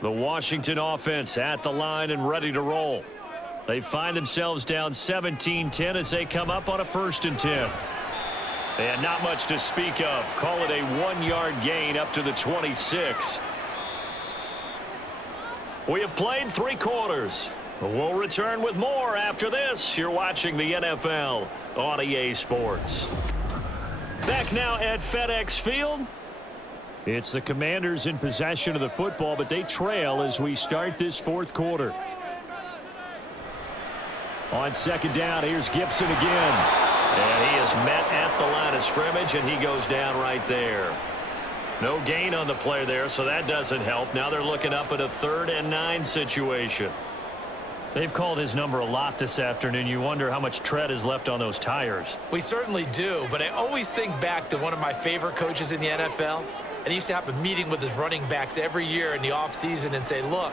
The Washington offense at the line and ready to roll. They find themselves down 17-10 as they come up on a 1st and 10. And not much to speak of. Call it a 1-yard gain up to the 26. We have played 3 quarters. We'll return with more after this. You're watching the NFL on EA Sports. Back now at FedEx Field. It's the Commanders in possession of the football, but they trail as we start this 4th quarter. On 2nd down, here's Gibson again. And he is met at the line of scrimmage, and he goes down right there. No gain on the play there, so that doesn't help. Now they're looking up at a 3rd and 9 situation. They've called his number a lot this afternoon. You wonder how much tread is left on those tires. We certainly do, but I always think back to one of my favorite coaches in the NFL. And he used to have a meeting with his running backs every year in the offseason and say, look,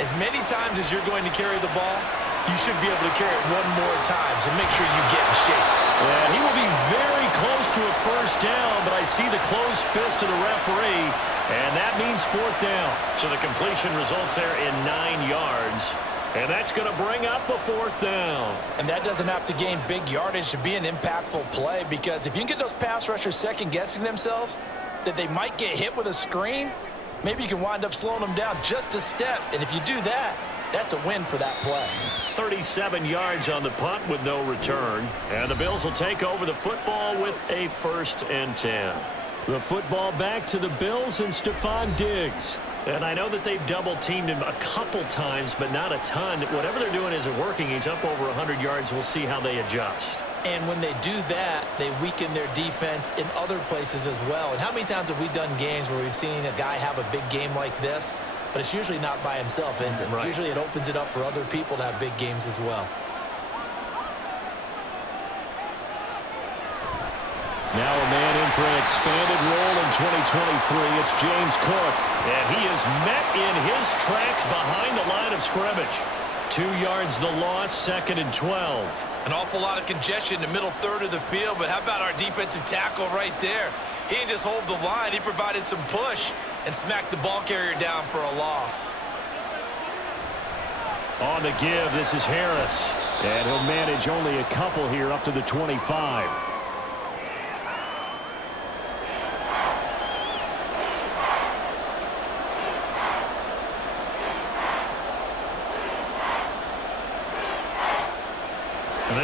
as many times as you're going to carry the ball, you should be able to carry it 1 more time, so make sure you get in shape. And he will be very close to a 1st down, but I see the closed fist of the referee, and that means 4th down. So the completion results there in 9 yards, and that's going to bring up a 4th down. And that doesn't have to gain big yardage to be an impactful play, because if you can get those pass rushers second-guessing themselves, that they might get hit with a screen, maybe you can wind up slowing them down just a step. And if you do that, that's a win for that play. 37 yards on the punt with no return. And the Bills will take over the football with a 1st and 10. The football back to the Bills and Stephon Diggs. And I know that they've double-teamed him a couple times, but not a ton. Whatever they're doing isn't working. He's up over 100 yards. We'll see how they adjust. And when they do that, they weaken their defense in other places as well. And how many times have we done games where we've seen a guy have a big game like this, but it's usually not by himself, is it? Right. Usually it opens it up for other people to have big games as well. Now a man in for an expanded role in 2023. It's James Cook. And he is met in his tracks behind the line of scrimmage. 2 yards the loss, 2nd and 12. An awful lot of congestion in the middle 3rd of the field, but how about our defensive tackle right there? He didn't just hold the line, he provided some push and smacked the ball carrier down for a loss. On the give, this is Harris. And he'll manage only a couple here up to the 25.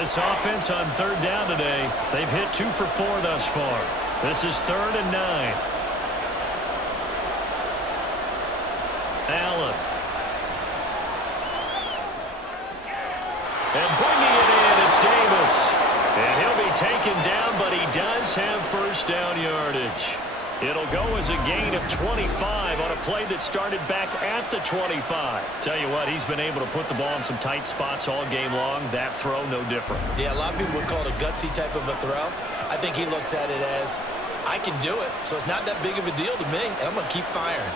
This offense on 3rd down today, they've hit 2 for 4 thus far. This is 3rd and 9. Allen. And bringing it in, it's Davis. And he'll be first down yardage. It'll go as a gain of 25 on a play that started back at the 25. Tell you what, he's been able to put the ball in some tight spots all game long. That throw, no different. Yeah, a lot of people would call it a gutsy type of a throw. I think he looks at it as, I can do it, so it's not that big of a deal to me, and I'm going to keep firing.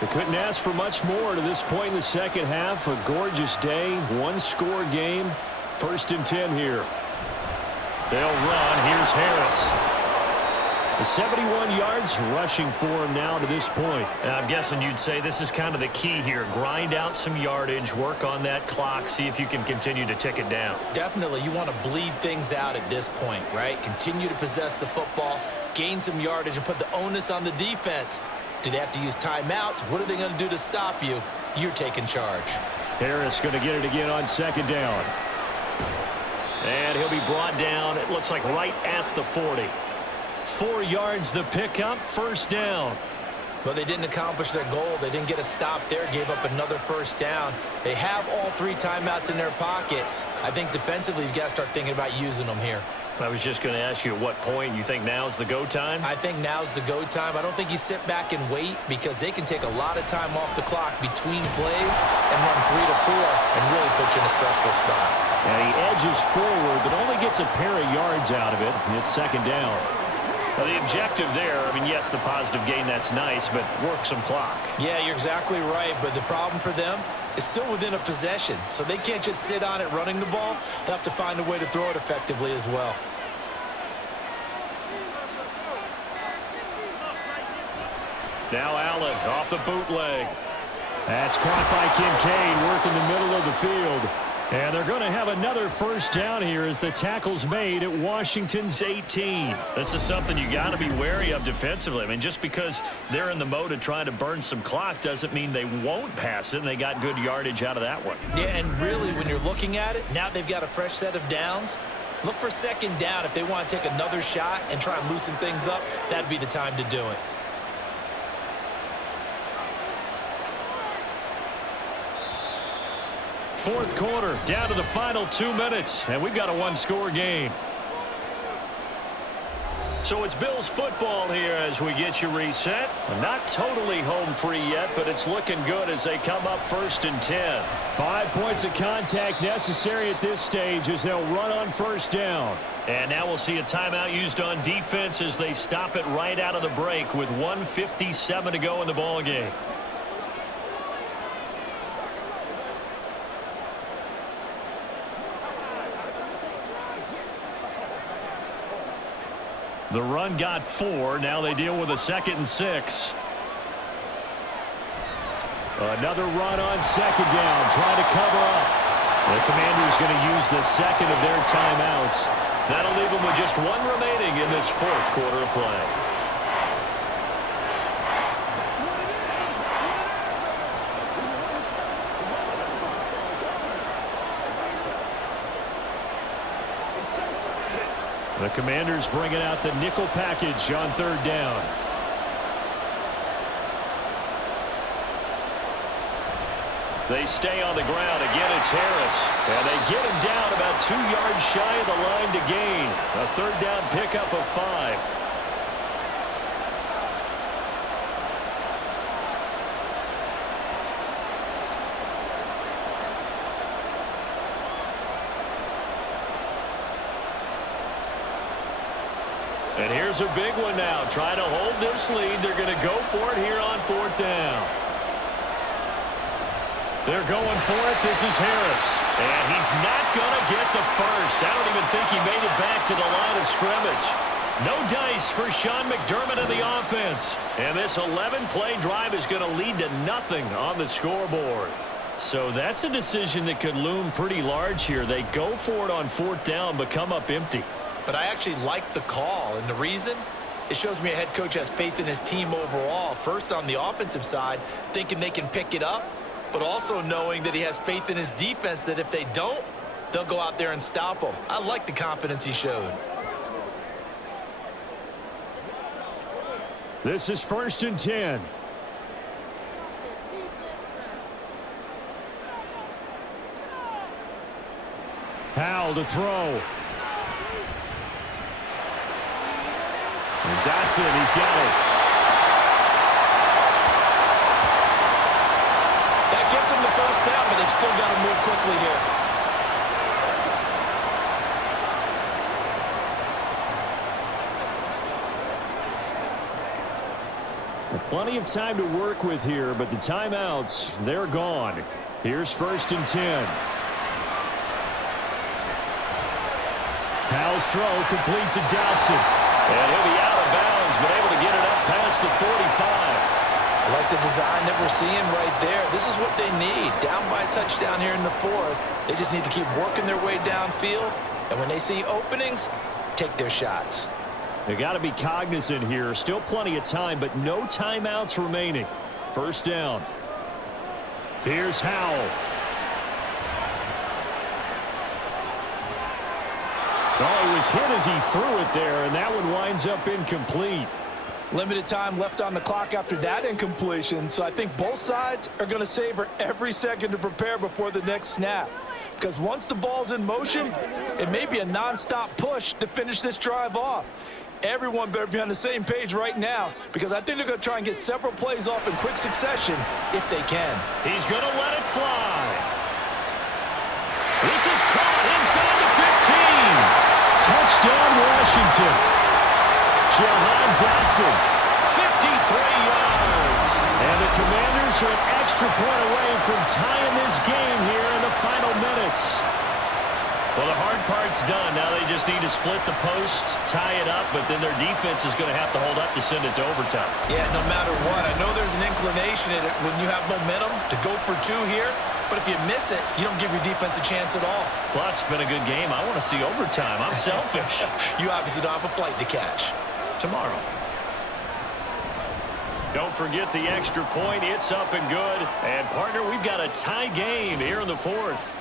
They couldn't ask for much more to this point in the second half. A gorgeous day, one-score game. 1st and 10 here. They'll run. Here's Harris. 71 yards rushing for him now to this point. And I'm guessing you'd say this is kind of the key here. Grind out some yardage, work on that clock, see if you can continue to tick it down. Definitely, you want to bleed things out at this point, right? Continue to possess the football, gain some yardage, and put the onus on the defense. Do they have to use timeouts? What are they going to do to stop you? You're taking charge. Harris going to get it again on 2nd down. And he'll be brought down, it looks like right at the 40. 4 yards the pickup, 1st down. Well, they didn't accomplish their goal. They didn't get a stop there, gave up another 1st down. They have all 3 timeouts in their pocket. I think defensively, you've got to start thinking about using them here. I was just going to ask you at what point you think now's the go time? I think now's the go time. I don't think you sit back and wait because they can take a lot of time off the clock between plays and run 3 to 4 and really put you in a stressful spot. And he edges forward but only gets a pair of yards out of it, and it's 2nd down. Well, the objective there, I mean, yes, the positive gain, that's nice, but work some clock. Yeah, you're exactly right, but the problem for them is still within a possession, so they can't just sit on it running the ball. They'll have to find a way to throw it effectively as well. Now Allen off the bootleg. That's caught by Kincaid, working the middle of the field. And they're going to have another 1st down here as the tackle's made at Washington's 18. This is something you got to be wary of defensively. I mean, just because they're in the mode of trying to burn some clock doesn't mean they won't pass it, and they got good yardage out of that one. Yeah, and really, when you're looking at it, now they've got a fresh set of downs. Look for 2nd down. If they want to take another shot and try and loosen things up, that'd be the time to do it. Fourth quarter, down to the final 2 minutes, and we've got a one-score game. So it's Bills football here as we get you reset. Not totally home free yet, but it's looking good as they come up 1st and 10. 5 points of contact necessary at this stage as they'll run on 1st down. And now we'll see a timeout used on defense as they stop it right out of the break with 1:57 to go in the ball game. The run got 4. Now they deal with a 2nd and 6. Another run on 2nd down. Trying to cover up. The Commanders going to use the 2nd of their timeouts. That'll leave them with just 1 remaining in this 4th quarter of play. The Commanders bringing out the nickel package on 3rd down. They stay on the ground. Again, it's Harris. And they get him down about 2 yards shy of the line to gain. A 3rd down pickup of 5. And here's a big one now. Trying to hold this lead. They're going to go for it here on 4th down. They're going for it. This is Harris. And he's not going to get the first. I don't even think he made it back to the line of scrimmage. No dice for Sean McDermott and the offense. And this 11-play drive is going to lead to nothing on the scoreboard. So that's a decision that could loom pretty large here. They go for it on 4th down, but come up empty. But I actually like the call, and the reason? It shows me a head coach has faith in his team overall. First, on the offensive side, thinking they can pick it up, but also knowing that he has faith in his defense that if they don't, they'll go out there and stop them. I like the confidence he showed. This is 1st and 10. Howell to throw. And Dotson, he's got it. That gets them the first down, but they've still got to move quickly here. Plenty of time to work with here, but the timeouts, they're gone. Here's 1st and 10. Powell's throw complete to Dotson. And he'll be out of bounds, but able to get it up past the 45. I like the design that we're seeing right there. This is what they need. Down by a touchdown here in the 4th. They just need to keep working their way downfield. And when they see openings, take their shots. They got to be cognizant here. Still plenty of time, but no timeouts remaining. 1st down. Here's Howell. Oh, he was hit as he threw it there, and that one winds up incomplete. Limited time left on the clock after that incompletion, so I think both sides are going to savor every second to prepare before the next snap. Because once the ball's in motion, it may be a nonstop push to finish this drive off. Everyone better be on the same page right now, because I think they're going to try and get several plays off in quick succession if they can. He's going to let it fly. This is caught inside the 15. Touchdown, Washington. Jahan Dotson, 53 yards. And the Commanders are an extra point away from tying this game here in the final minutes. Well, the hard part's done. Now they just need to split the post, tie it up, but then their defense is going to have to hold up to send it to overtime. Yeah, no matter what. I know there's an inclination in it when you have momentum to go for 2 here, but if you miss it, you don't give your defense a chance at all. Plus, it's been a good game. I want to see overtime. I'm selfish. You obviously don't have a flight to catch. Tomorrow. Don't forget the extra point. It's up and good. And, partner, we've got a tie game here in the 4th.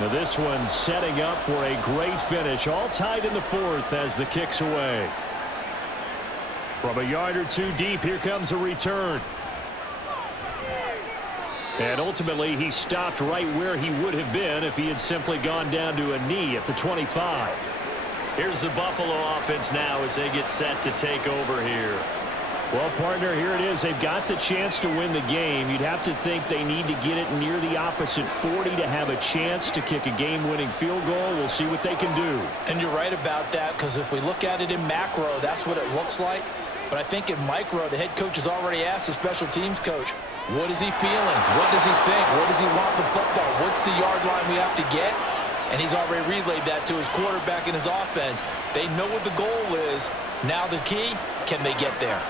Now this one setting up for a great finish. All tied in the 4th as the kick's away. From a yard or 2 deep, here comes a return. And ultimately, he stopped right where he would have been if he had simply gone down to a knee at the 25. Here's the Buffalo offense now as they get set to take over here. Well, partner, here it is. They've got the chance to win the game. You'd have to think they need to get it near the opposite 40 to have a chance to kick a game-winning field goal. We'll see what they can do. And you're right about that, because if we look at it in macro, that's what it looks like. But I think in micro, the head coach has already asked the special teams coach, what is he feeling? What does he think? Where does he want the football? What's the yard line we have to get? And he's already relayed that to his quarterback and his offense. They know what the goal is. Now the key, can they get there?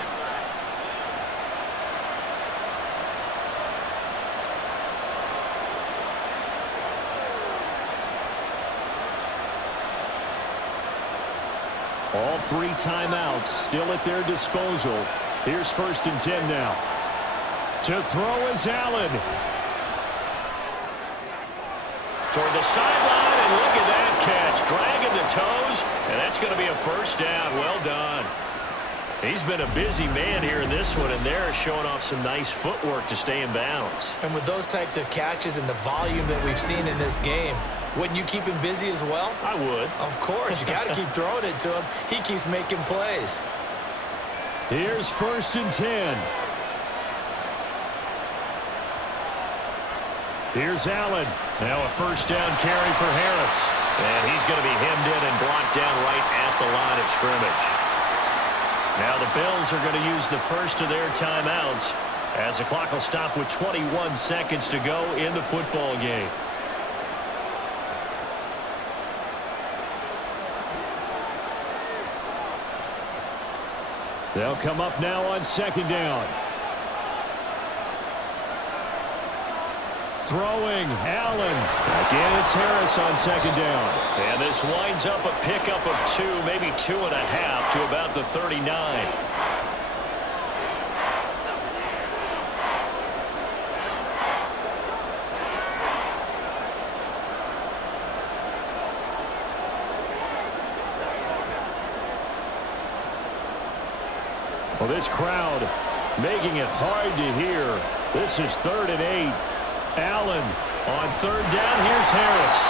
All 3 timeouts still at their disposal. Here's 1st and 10 now. To throw is Allen. Toward the sideline, and look at that catch. Dragging the toes, and that's going to be a 1st down. Well done. He's been a busy man here in this one, and they're showing off some nice footwork to stay in bounds. And with those types of catches and the volume that we've seen in this game, wouldn't you keep him busy as well? I would. Of course. You got to keep throwing it to him. He keeps making plays. Here's 1st and 10. Here's Allen. Now a 1st down carry for Harris. And he's going to be hemmed in and blocked down right at the line of scrimmage. Now the Bills are going to use the first of their timeouts as the clock will stop with 21 seconds to go in the football game. They'll come up now on 2nd down. throwing. Allen. Back in, it's Harris on second down. And this winds up a pickup of 2, maybe 2.5 to about the 39. Well, this crowd making it hard to hear. This is 3rd and 8. Allen on 3rd down. Here's Harris.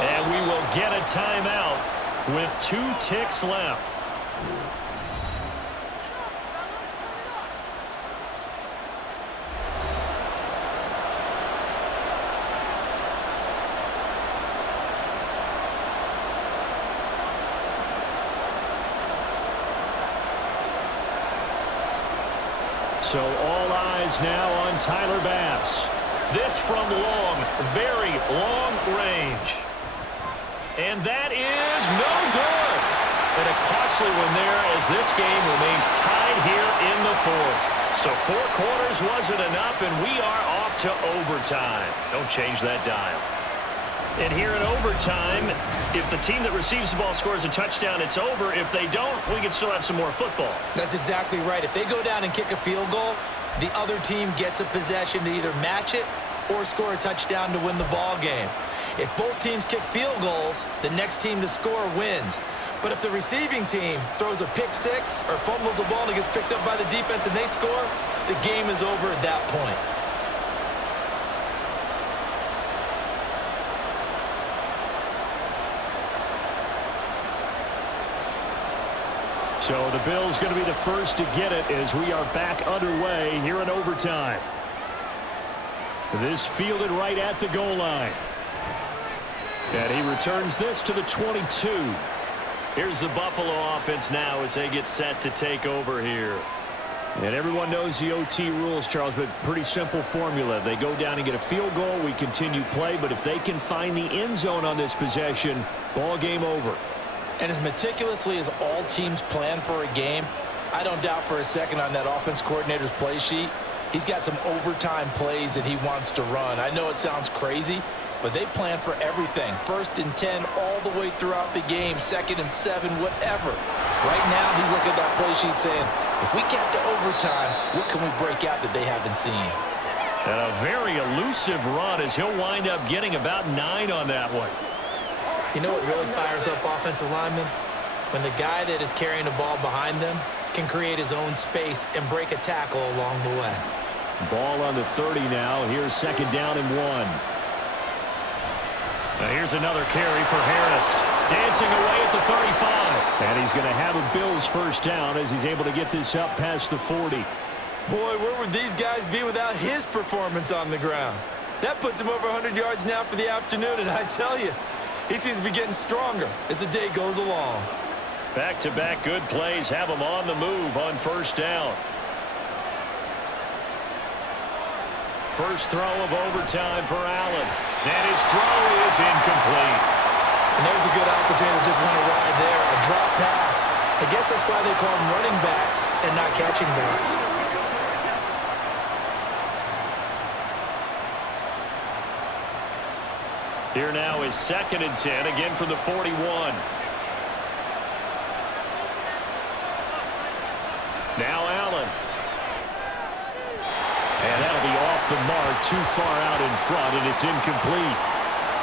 And we will get a timeout with 2 ticks left. So all eyes now on Tyler Bass. This from long, very long range. And that is no good. And a costly one there as this game remains tied here in the 4th. So 4 quarters wasn't enough, and we are off to overtime. Don't change that dial. And here in overtime, if the team that receives the ball scores a touchdown, it's over. If they don't, we can still have some more football. That's exactly right. If they go down and kick a field goal, the other team gets a possession to either match it or score a touchdown to win the ball game. If both teams kick field goals, the next team to score wins. But if the receiving team throws a pick 6 or fumbles the ball and it gets picked up by the defense and they score, the game is over at that point. So the Bills going to be the first to get it as we are back underway here in overtime. This fielded right at the goal line. And he returns this to the 22. Here's the Buffalo offense now as they get set to take over here. And everyone knows the OT rules, Charles, but pretty simple formula. They go down and get a field goal, we continue play, but if they can find the end zone on this possession, ball game over. And as meticulously as all teams plan for a game, I don't doubt for a second on that offense coordinator's play sheet, he's got some overtime plays that he wants to run. I know it sounds crazy, but they plan for everything. 1st and 10 all the way throughout the game, 2nd and 7, whatever. Right now, he's looking at that play sheet saying, if we get to overtime, what can we break out that they haven't seen? And a very elusive run as he'll wind up getting about 9 on that one. You know what really fires up offensive linemen? When the guy that is carrying the ball behind them can create his own space and break a tackle along the way. Ball on the 30 now. Here's 2nd down and 1. Now here's another carry for Harris. Dancing away at the 35. And he's going to have a Bills first down as he's able to get this up past the 40. Boy, where would these guys be without his performance on the ground? That puts him over 100 yards now for the afternoon, and I tell you, he seems to be getting stronger as the day goes along. Back-to-back good plays have him on the move on first down. First throw of overtime for Allen. And his throw is incomplete. And there's a good opportunity to just want to ride there. A drop pass. I guess that's why they call them running backs and not catching backs. Here now is 2nd and 10, again from the 41. Now Allen. And that'll be off the mark, too far out in front, and it's incomplete.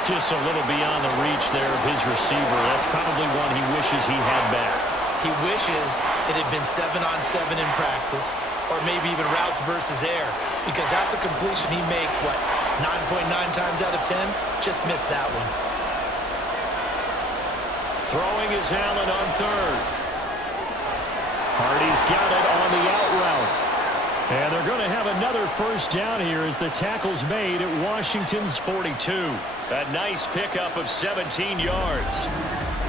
Just a little beyond the reach there of his receiver. That's probably one he wishes he had back. He wishes it had been 7-on-7 in practice, or maybe even routes versus air, because that's a completion he makes, 9.9 times out of 10? Just missed that one. Throwing is Allen on 3rd. Hardy's got it on the out route. And they're going to have another first down here as the tackle's made at Washington's 42. A nice pickup of 17 yards.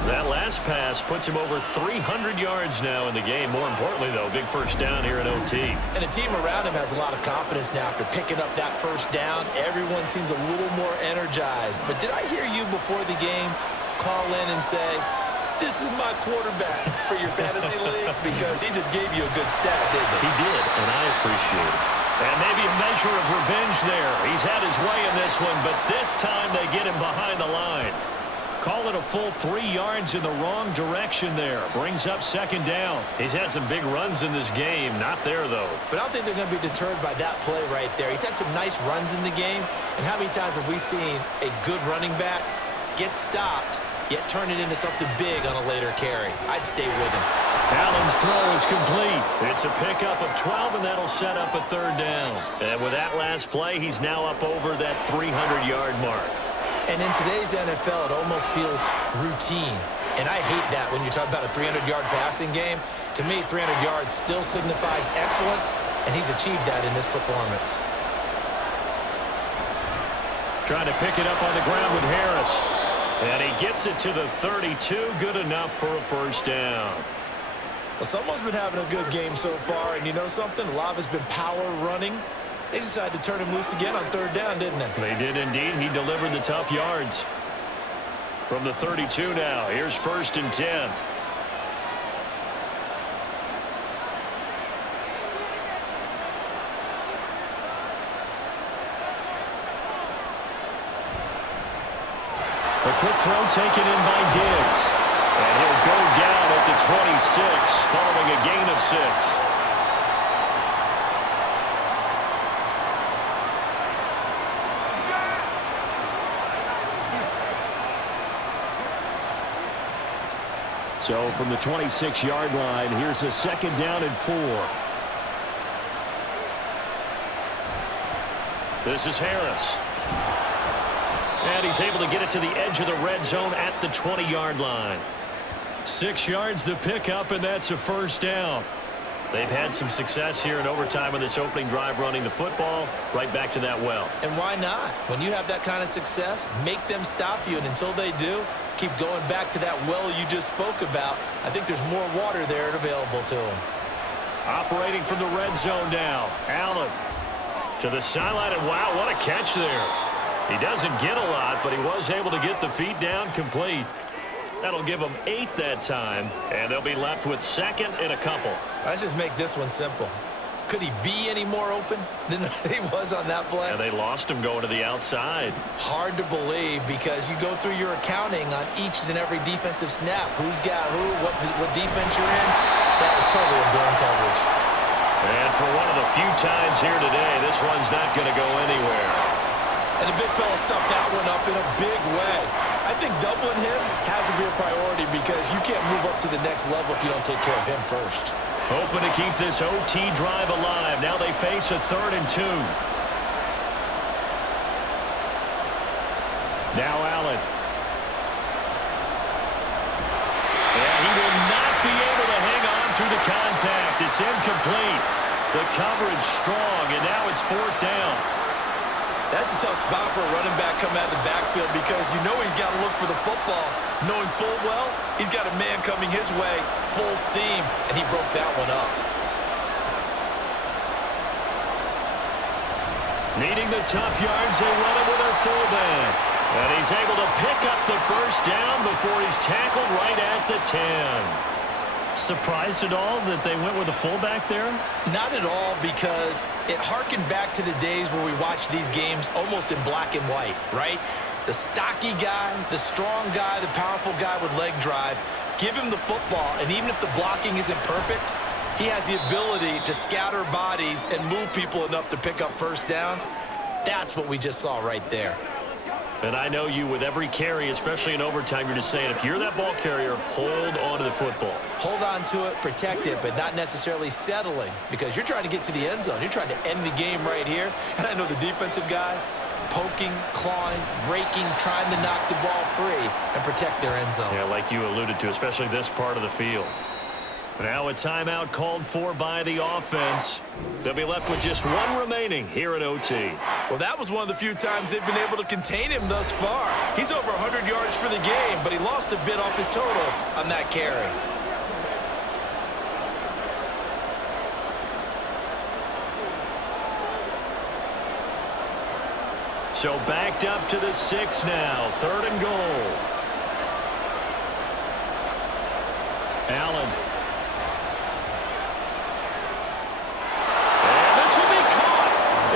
That last pass puts him over 300 yards now in the game. More importantly, though, big first down here in OT. And the team around him has a lot of confidence now after picking up that first down. Everyone seems a little more energized. But did I hear you before the game call in and say, this is my quarterback for your fantasy league? Because he just gave you a good stat, didn't he? He did, and I appreciate it. And maybe a measure of revenge there. He's had his way in this one, but this time they get him behind the line. Call it a full 3 yards in the wrong direction there. Brings up second down. He's had some big runs in this game. Not there, though. But I don't think they're going to be deterred by that play right there. He's had some nice runs in the game. And how many times have we seen a good running back get stopped, yet turn it into something big on a later carry? I'd stay with him. Allen's throw is complete. It's a pickup of 12, and that'll set up a third down. And with that last play, he's now up over that 300-yard mark. And in today's NFL, it almost feels routine. And I hate that when you talk about a 300-yard passing game. To me, 300 yards still signifies excellence, and he's achieved that in this performance. Trying to pick it up on the ground with Harris. And he gets it to the 32. Good enough for a first down. Well, someone's been having a good game so far, and you know something? A lot of it's been power running. They decided to turn him loose again on third down, didn't they? They did indeed. He delivered the tough yards. From the 32 now, here's 1st and 10. A quick throw taken in by Diggs. And he'll go down at the 26 following a gain of 6. So from the 26-yard line, here's a 2nd down and 4. This is Harris. And he's able to get it to the edge of the red zone at the 20-yard line. 6 yards the pickup, and that's a first down. They've had some success here in overtime in this opening drive running the football. Right back to that well. And why not? When you have that kind of success, make them stop you. And until they do, keep going back to that well you just spoke about. I think there's more water there available to them. Operating from the red zone now. Allen to the sideline, and wow, what a catch there. He doesn't get a lot, but he was able to get the feet down complete. That'll give them 8 that time, and they'll be left with 2nd and a couple. Let's just make this one simple. Could he be any more open than he was on that play? And they lost him going to the outside. Hard to believe because you go through your accounting on each and every defensive snap. Who's got who, what defense you're in. That was totally a blown coverage. And for one of the few times here today, this one's not going to go anywhere. And the big fella stuffed that one up in a big way. I think doubling him has to be a priority because you can't move up to the next level if you don't take care of him first. Hoping to keep this OT drive alive. Now they face a 3rd and 2. Now Allen. And he will not be able to hang on through the contact. It's incomplete. The coverage strong, and now it's 4th down. That's a tough spot for a running back coming out of the backfield because you know he's got to look for the football, knowing full well he's got a man coming his way, full steam, and he broke that one up. Needing the tough yards, they run it with their fullback. And he's able to pick up the first down before he's tackled right at the 10. Surprised at all that they went with a fullback there? Not at all, because it harkened back to the days where we watched these games almost in black and white, right? The stocky guy, the strong guy, the powerful guy with leg drive, give him the football, and even if the blocking isn't perfect, he has the ability to scatter bodies and move people enough to pick up first downs. That's what we just saw right there. And I know you, with every carry, especially in overtime, you're just saying, if you're that ball carrier, hold on to the football. Hold on to it, protect it, but not necessarily settling, because you're trying to get to the end zone. You're trying to end the game right here. And I know the defensive guys poking, clawing, raking, trying to knock the ball free and protect their end zone. Yeah, like you alluded to, especially this part of the field. Now a timeout called for by the offense. They'll be left with just one remaining here at OT. Well, that was one of the few times they've been able to contain him thus far. He's over 100 yards for the game, but he lost a bit off his total on that carry. So backed up to the 6 now. 3rd and goal. Allen. And this will be caught.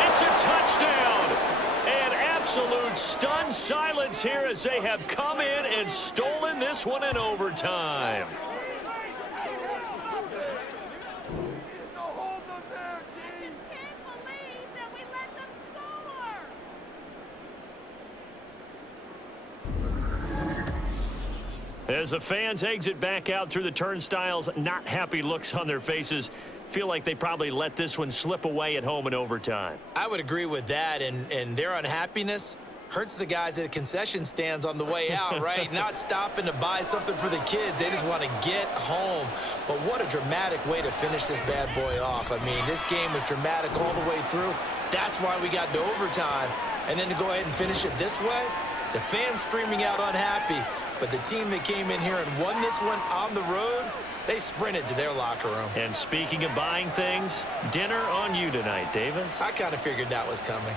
It's a touchdown. And absolute stunned silence here as they have come in and stolen this one in overtime. As the fans exit back out through the turnstiles, not happy looks on their faces. Feel like they probably let this one slip away at home in overtime. I would agree with that, and their unhappiness hurts the guys at the concession stands on the way out, right? Not stopping to buy something for the kids. They just want to get home. But what a dramatic way to finish this bad boy off. I mean, this game was dramatic all the way through. That's why we got to overtime. And then to go ahead and finish it this way, the fans screaming out unhappy. But the team that came in here and won this one on the road, they sprinted to their locker room. And speaking of buying things, dinner on you tonight, Davis. I kind of figured that was coming.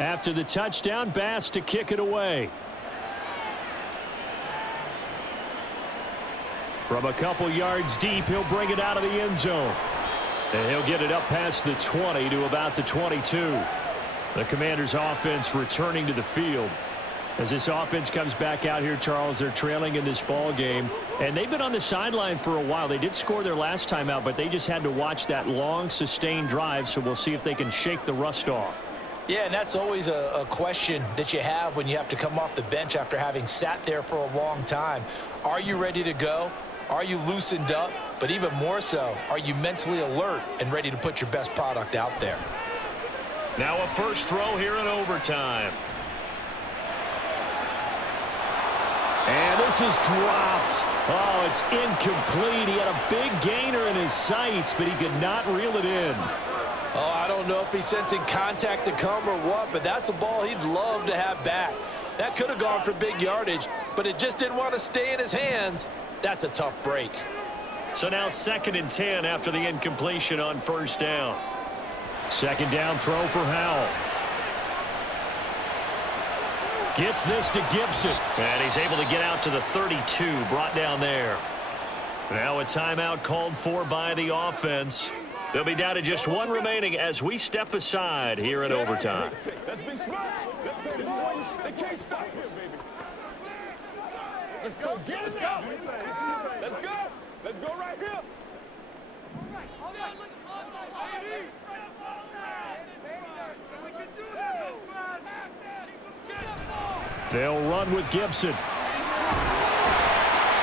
After the touchdown, Bass to kick it away. From a couple yards deep, he'll bring it out of the end zone. And he'll get it up past the 20 to about the 22. The Commanders' offense returning to the field. As this offense comes back out here, Charles, they're trailing in this ball game. And they've been on the sideline for a while. They did score their last time out, but they just had to watch that long, sustained drive. So we'll see if they can shake the rust off. Yeah, and that's always a question that you have when you have to come off the bench after having sat there for a long time. Are you ready to go? Are you loosened up? But even more so, are you mentally alert and ready to put your best product out there? Now a first throw here in overtime. And this is dropped. Oh, it's incomplete. He had a big gainer in his sights, but he could not reel it in. Oh, I don't know if he's sensing contact to come or what, but that's a ball he'd love to have back. That could have gone for big yardage, but it just didn't want to stay in his hands. That's a tough break. So now 2nd and 10 after the incompletion on first down. 2nd down throw for Howell. Gets this to Gibson. And he's able to get out to the 32, brought down there. Now a timeout called for by the offense. They'll be down to just one remaining as we step aside here in overtime. Let's be smart. Let's play this one. They can't stop us, baby. Let's go. Let's go. Let's go. Let's go right here. They'll run with Gibson.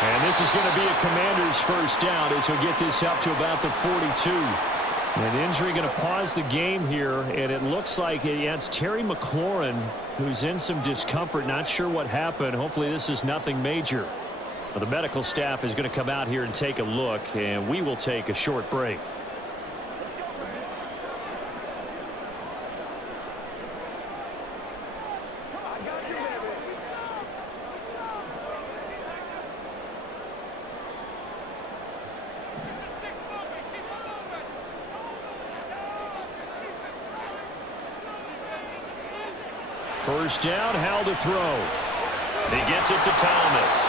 And this is going to be a Commander's first down as he'll get this up to about the 42. An injury going to pause the game here, and it looks like it's Terry McLaurin who's in some discomfort. Not sure what happened. Hopefully this is nothing major. Well, the medical staff is going to come out here and take a look, and we will take a short break. First down, Howell to throw. He gets it to Thomas.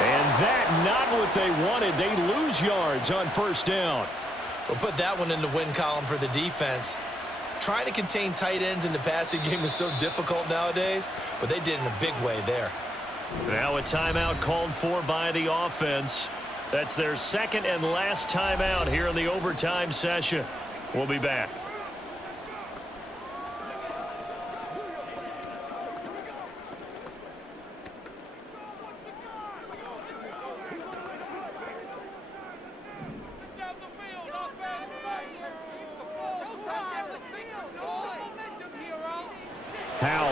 And that not what they wanted. They lose yards on first down. We'll put that one in the win column for the defense. Trying to contain tight ends in the passing game is so difficult nowadays, but they did in a big way there. Now a timeout called for by the offense. That's their 2nd and last timeout here in the overtime session. We'll be back.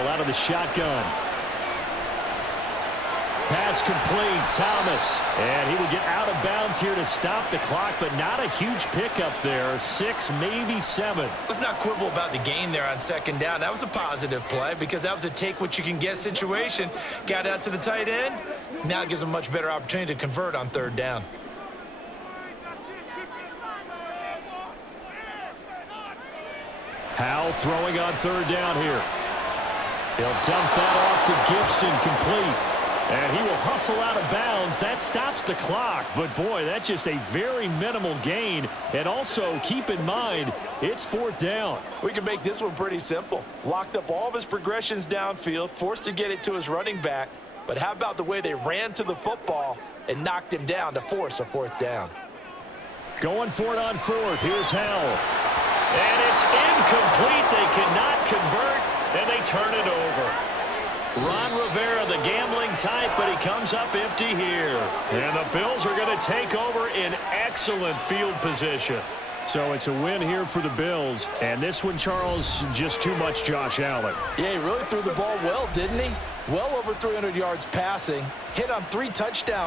out of the shotgun. Pass complete, Thomas. And he would get out of bounds here to stop the clock, but not a huge pickup there. 6, maybe 7. Let's not quibble about the gain there on second down. That was a positive play because that was a take-what-you-can-get situation. Got out to the tight end. Now it gives them a much better opportunity to convert on third down. Howell throwing on third down here. He'll dump that off to Gibson, complete. And he will hustle out of bounds. That stops the clock. But, boy, that's just a very minimal gain. And also, keep in mind, it's fourth down. We can make this one pretty simple. Locked up all of his progressions downfield, forced to get it to his running back. But how about the way they ran to the football and knocked him down to force a fourth down? Going for it on fourth. Here's Howell. And it's incomplete. They cannot convert, and they turn it over. Ron Rivera, the gambling type, but he comes up empty here. And the Bills are going to take over in excellent field position. So it's a win here for the Bills. And this one, Charles, just too much Josh Allen. Yeah, he really threw the ball well, didn't he? Well over 300 yards passing, hit on 3 touchdowns.